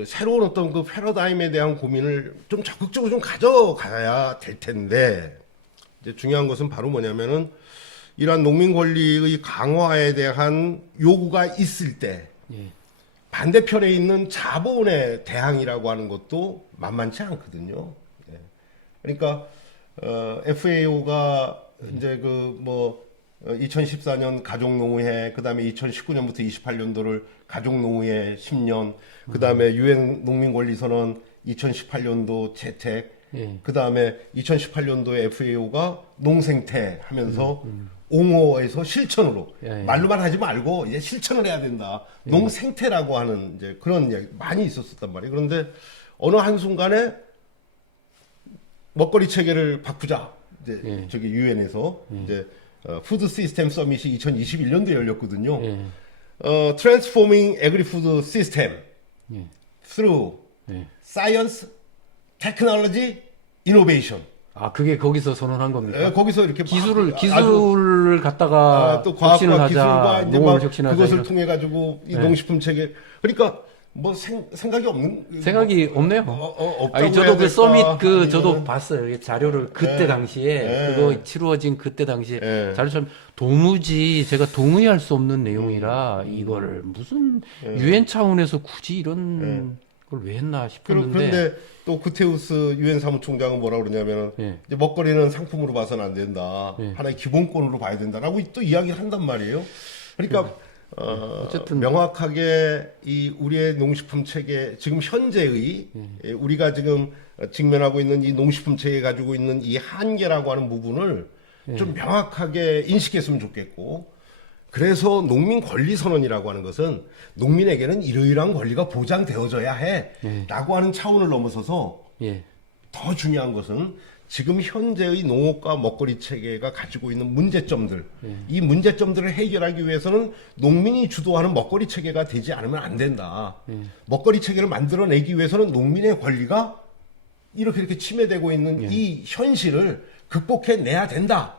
새로운 어떤 그 패러다임에 대한 고민을 좀 적극적으로 좀 가져가야 될 텐데 이제 중요한 것은 바로 뭐냐면은 이러한 농민 권리의 강화에 대한 요구가 있을 때 반대편에 있는 자본의 대항이라고 하는 것도 만만치 않거든요. 예. 그러니까 FAO가 이제 2014년 가족노무회, 그 다음에 2019년부터 28년도를 가족노무회 10년, 그 다음에 유엔 농민권리선언 2018년도 채택, 그 다음에 2018년도에 FAO가 농생태 하면서 옹호에서 실천으로 말로만 하지 말고 이제 실천을 해야 된다. 농생태라고 하는 이제 그런 이야기 많이 있었단 말이에요. 그런데 어느 한 순간에 먹거리 체계를 바꾸자. 이제 저기 유엔에서 이제 푸드 시스템 서밋이 2021년도에 열렸거든요. Transforming Agri-Food System through Science, Technology, Innovation. 아, 그게 거기서 선언한 겁니까? 예, 거기서 이렇게 기술을 갖다가 또 과학과 기술과 이제 막 혁신하자, 그것을 이런. 통해 가지고 이 농식품 체계 그러니까 뭐 생각이 없는 생각이 없네요. 없다고 아니, 저도 해야 그 될까? 서밋 아니면은 저도 봤어요. 이 자료를 그때 당시에 그거 치루어진 그때 당시에 자료처럼 도무지 제가 동의할 수 없는 내용이라 이거를 무슨 유엔 차원에서 굳이 이런 걸 왜 했나 싶었는데. 그런데 또 구테우스 유엔 사무총장은 뭐라 그러냐면은 이제 먹거리는 상품으로 봐서는 안 된다. 하나의 기본권으로 봐야 된다라고 또 이야기를 한단 말이에요. 그러니까 어쨌든 명확하게 이 우리의 농식품 체계 지금 현재의 우리가 지금 직면하고 있는 이 농식품 체계 가지고 있는 이 한계라고 하는 부분을 좀 명확하게 인식했으면 좋겠고 그래서 농민 권리 선언이라고 하는 것은 농민에게는 이러이러한 권리가 보장되어져야 해라고 하는 차원을 넘어서서 더 중요한 것은 지금 현재의 농업과 먹거리 체계가 가지고 있는 문제점들, 이 문제점들을 해결하기 위해서는 농민이 주도하는 먹거리 체계가 되지 않으면 안 된다. 먹거리 체계를 만들어내기 위해서는 농민의 권리가 이렇게 침해되고 있는 이 현실을 극복해내야 된다.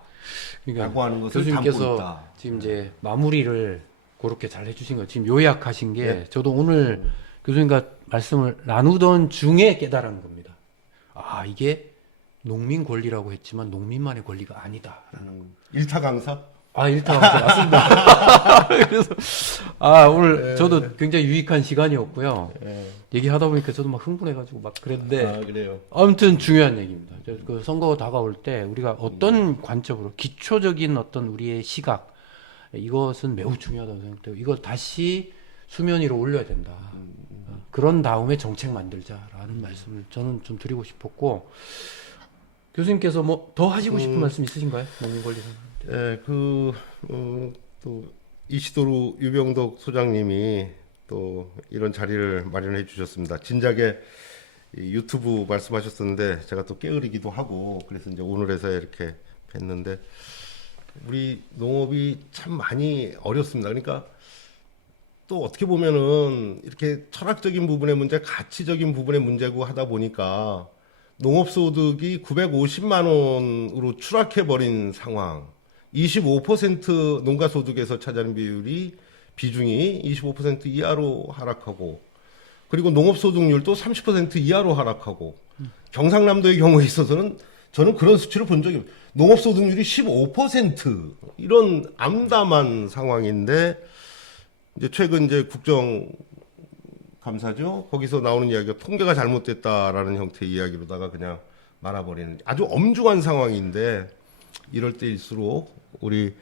라고 하는 것을 담고 교수님께서 있다. 지금 이제 마무리를 그렇게 잘 해주신 거 지금 요약하신 게 저도 오늘 교수님과 말씀을 나누던 중에 깨달은 겁니다. 아, 이게 농민 권리라고 했지만 농민만의 권리가 아니다라는 일타 강사? 아, 일타 강사 맞습니다. 그래서 오늘 저도 굉장히 유익한 시간이었고요. 얘기하다 보니까 저도 막 흥분해가지고 막 그랬는데 그래요. 아무튼 중요한 얘기입니다. 그 선거 다가올 때 우리가 어떤 관점으로 기초적인 어떤 우리의 시각 이것은 매우 중요하다고 생각돼요. 이걸 다시 수면 위로 올려야 된다. 그런 다음에 정책 만들자라는 말씀을 저는 좀 드리고 싶었고 교수님께서 뭐 더 하시고 싶은 말씀 있으신가요? 농민권리선. 또 이시도루 유병덕 소장님이 또 이런 자리를 마련해 주셨습니다. 진작에 이 유튜브 말씀하셨었는데 제가 또 게으르기도 하고 그래서 이제 오늘에서 이렇게 뵀는데 우리 농업이 참 많이 어렵습니다. 그러니까 또 어떻게 보면은 이렇게 철학적인 부분의 문제, 가치적인 부분의 문제고 하다 보니까 농업소득이 950만 원으로 추락해 버린 상황. 25% 농가소득에서 차지하는 비중이 25% 이하로 하락하고 그리고 농업소득률도 30% 이하로 하락하고 경상남도의 경우에 있어서는 저는 그런 수치를 본 적이 없어요. 농업소득률이 15% 이런 암담한 상황인데 이제 최근 이제 국정감사죠. 거기서 나오는 이야기가 통계가 잘못됐다라는 형태의 이야기로다가 그냥 말아버리는 아주 엄중한 상황인데 이럴 때일수록 우리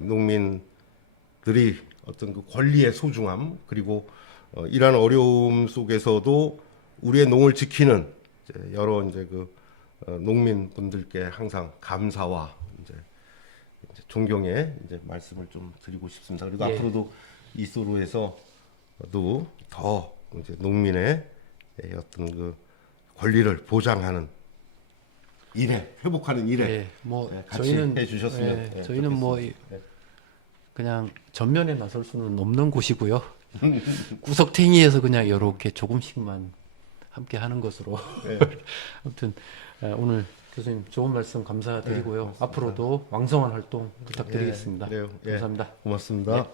농민들이 어떤 그 권리의 소중함 그리고 이러한 어려움 속에서도 우리의 농을 지키는 이제 여러 이제 농민분들께 항상 감사와 이제 존경의 이제 말씀을 좀 드리고 싶습니다. 그리고 앞으로도 이소로에서 더 이제 농민의 어떤 그 권리를 보장하는 일에 회복하는 일에 예, 뭐 같이 해주셨으면 저희는 뭐 그냥 전면에 나설 수는 없는 곳이고요. 구석탱이에서 그냥 이렇게 조금씩만 함께 하는 것으로. 아무튼 오늘 교수님 좋은 말씀 감사드리고요. 앞으로도 왕성한 활동 부탁드리겠습니다. 그래요. 감사합니다. 고맙습니다. 네.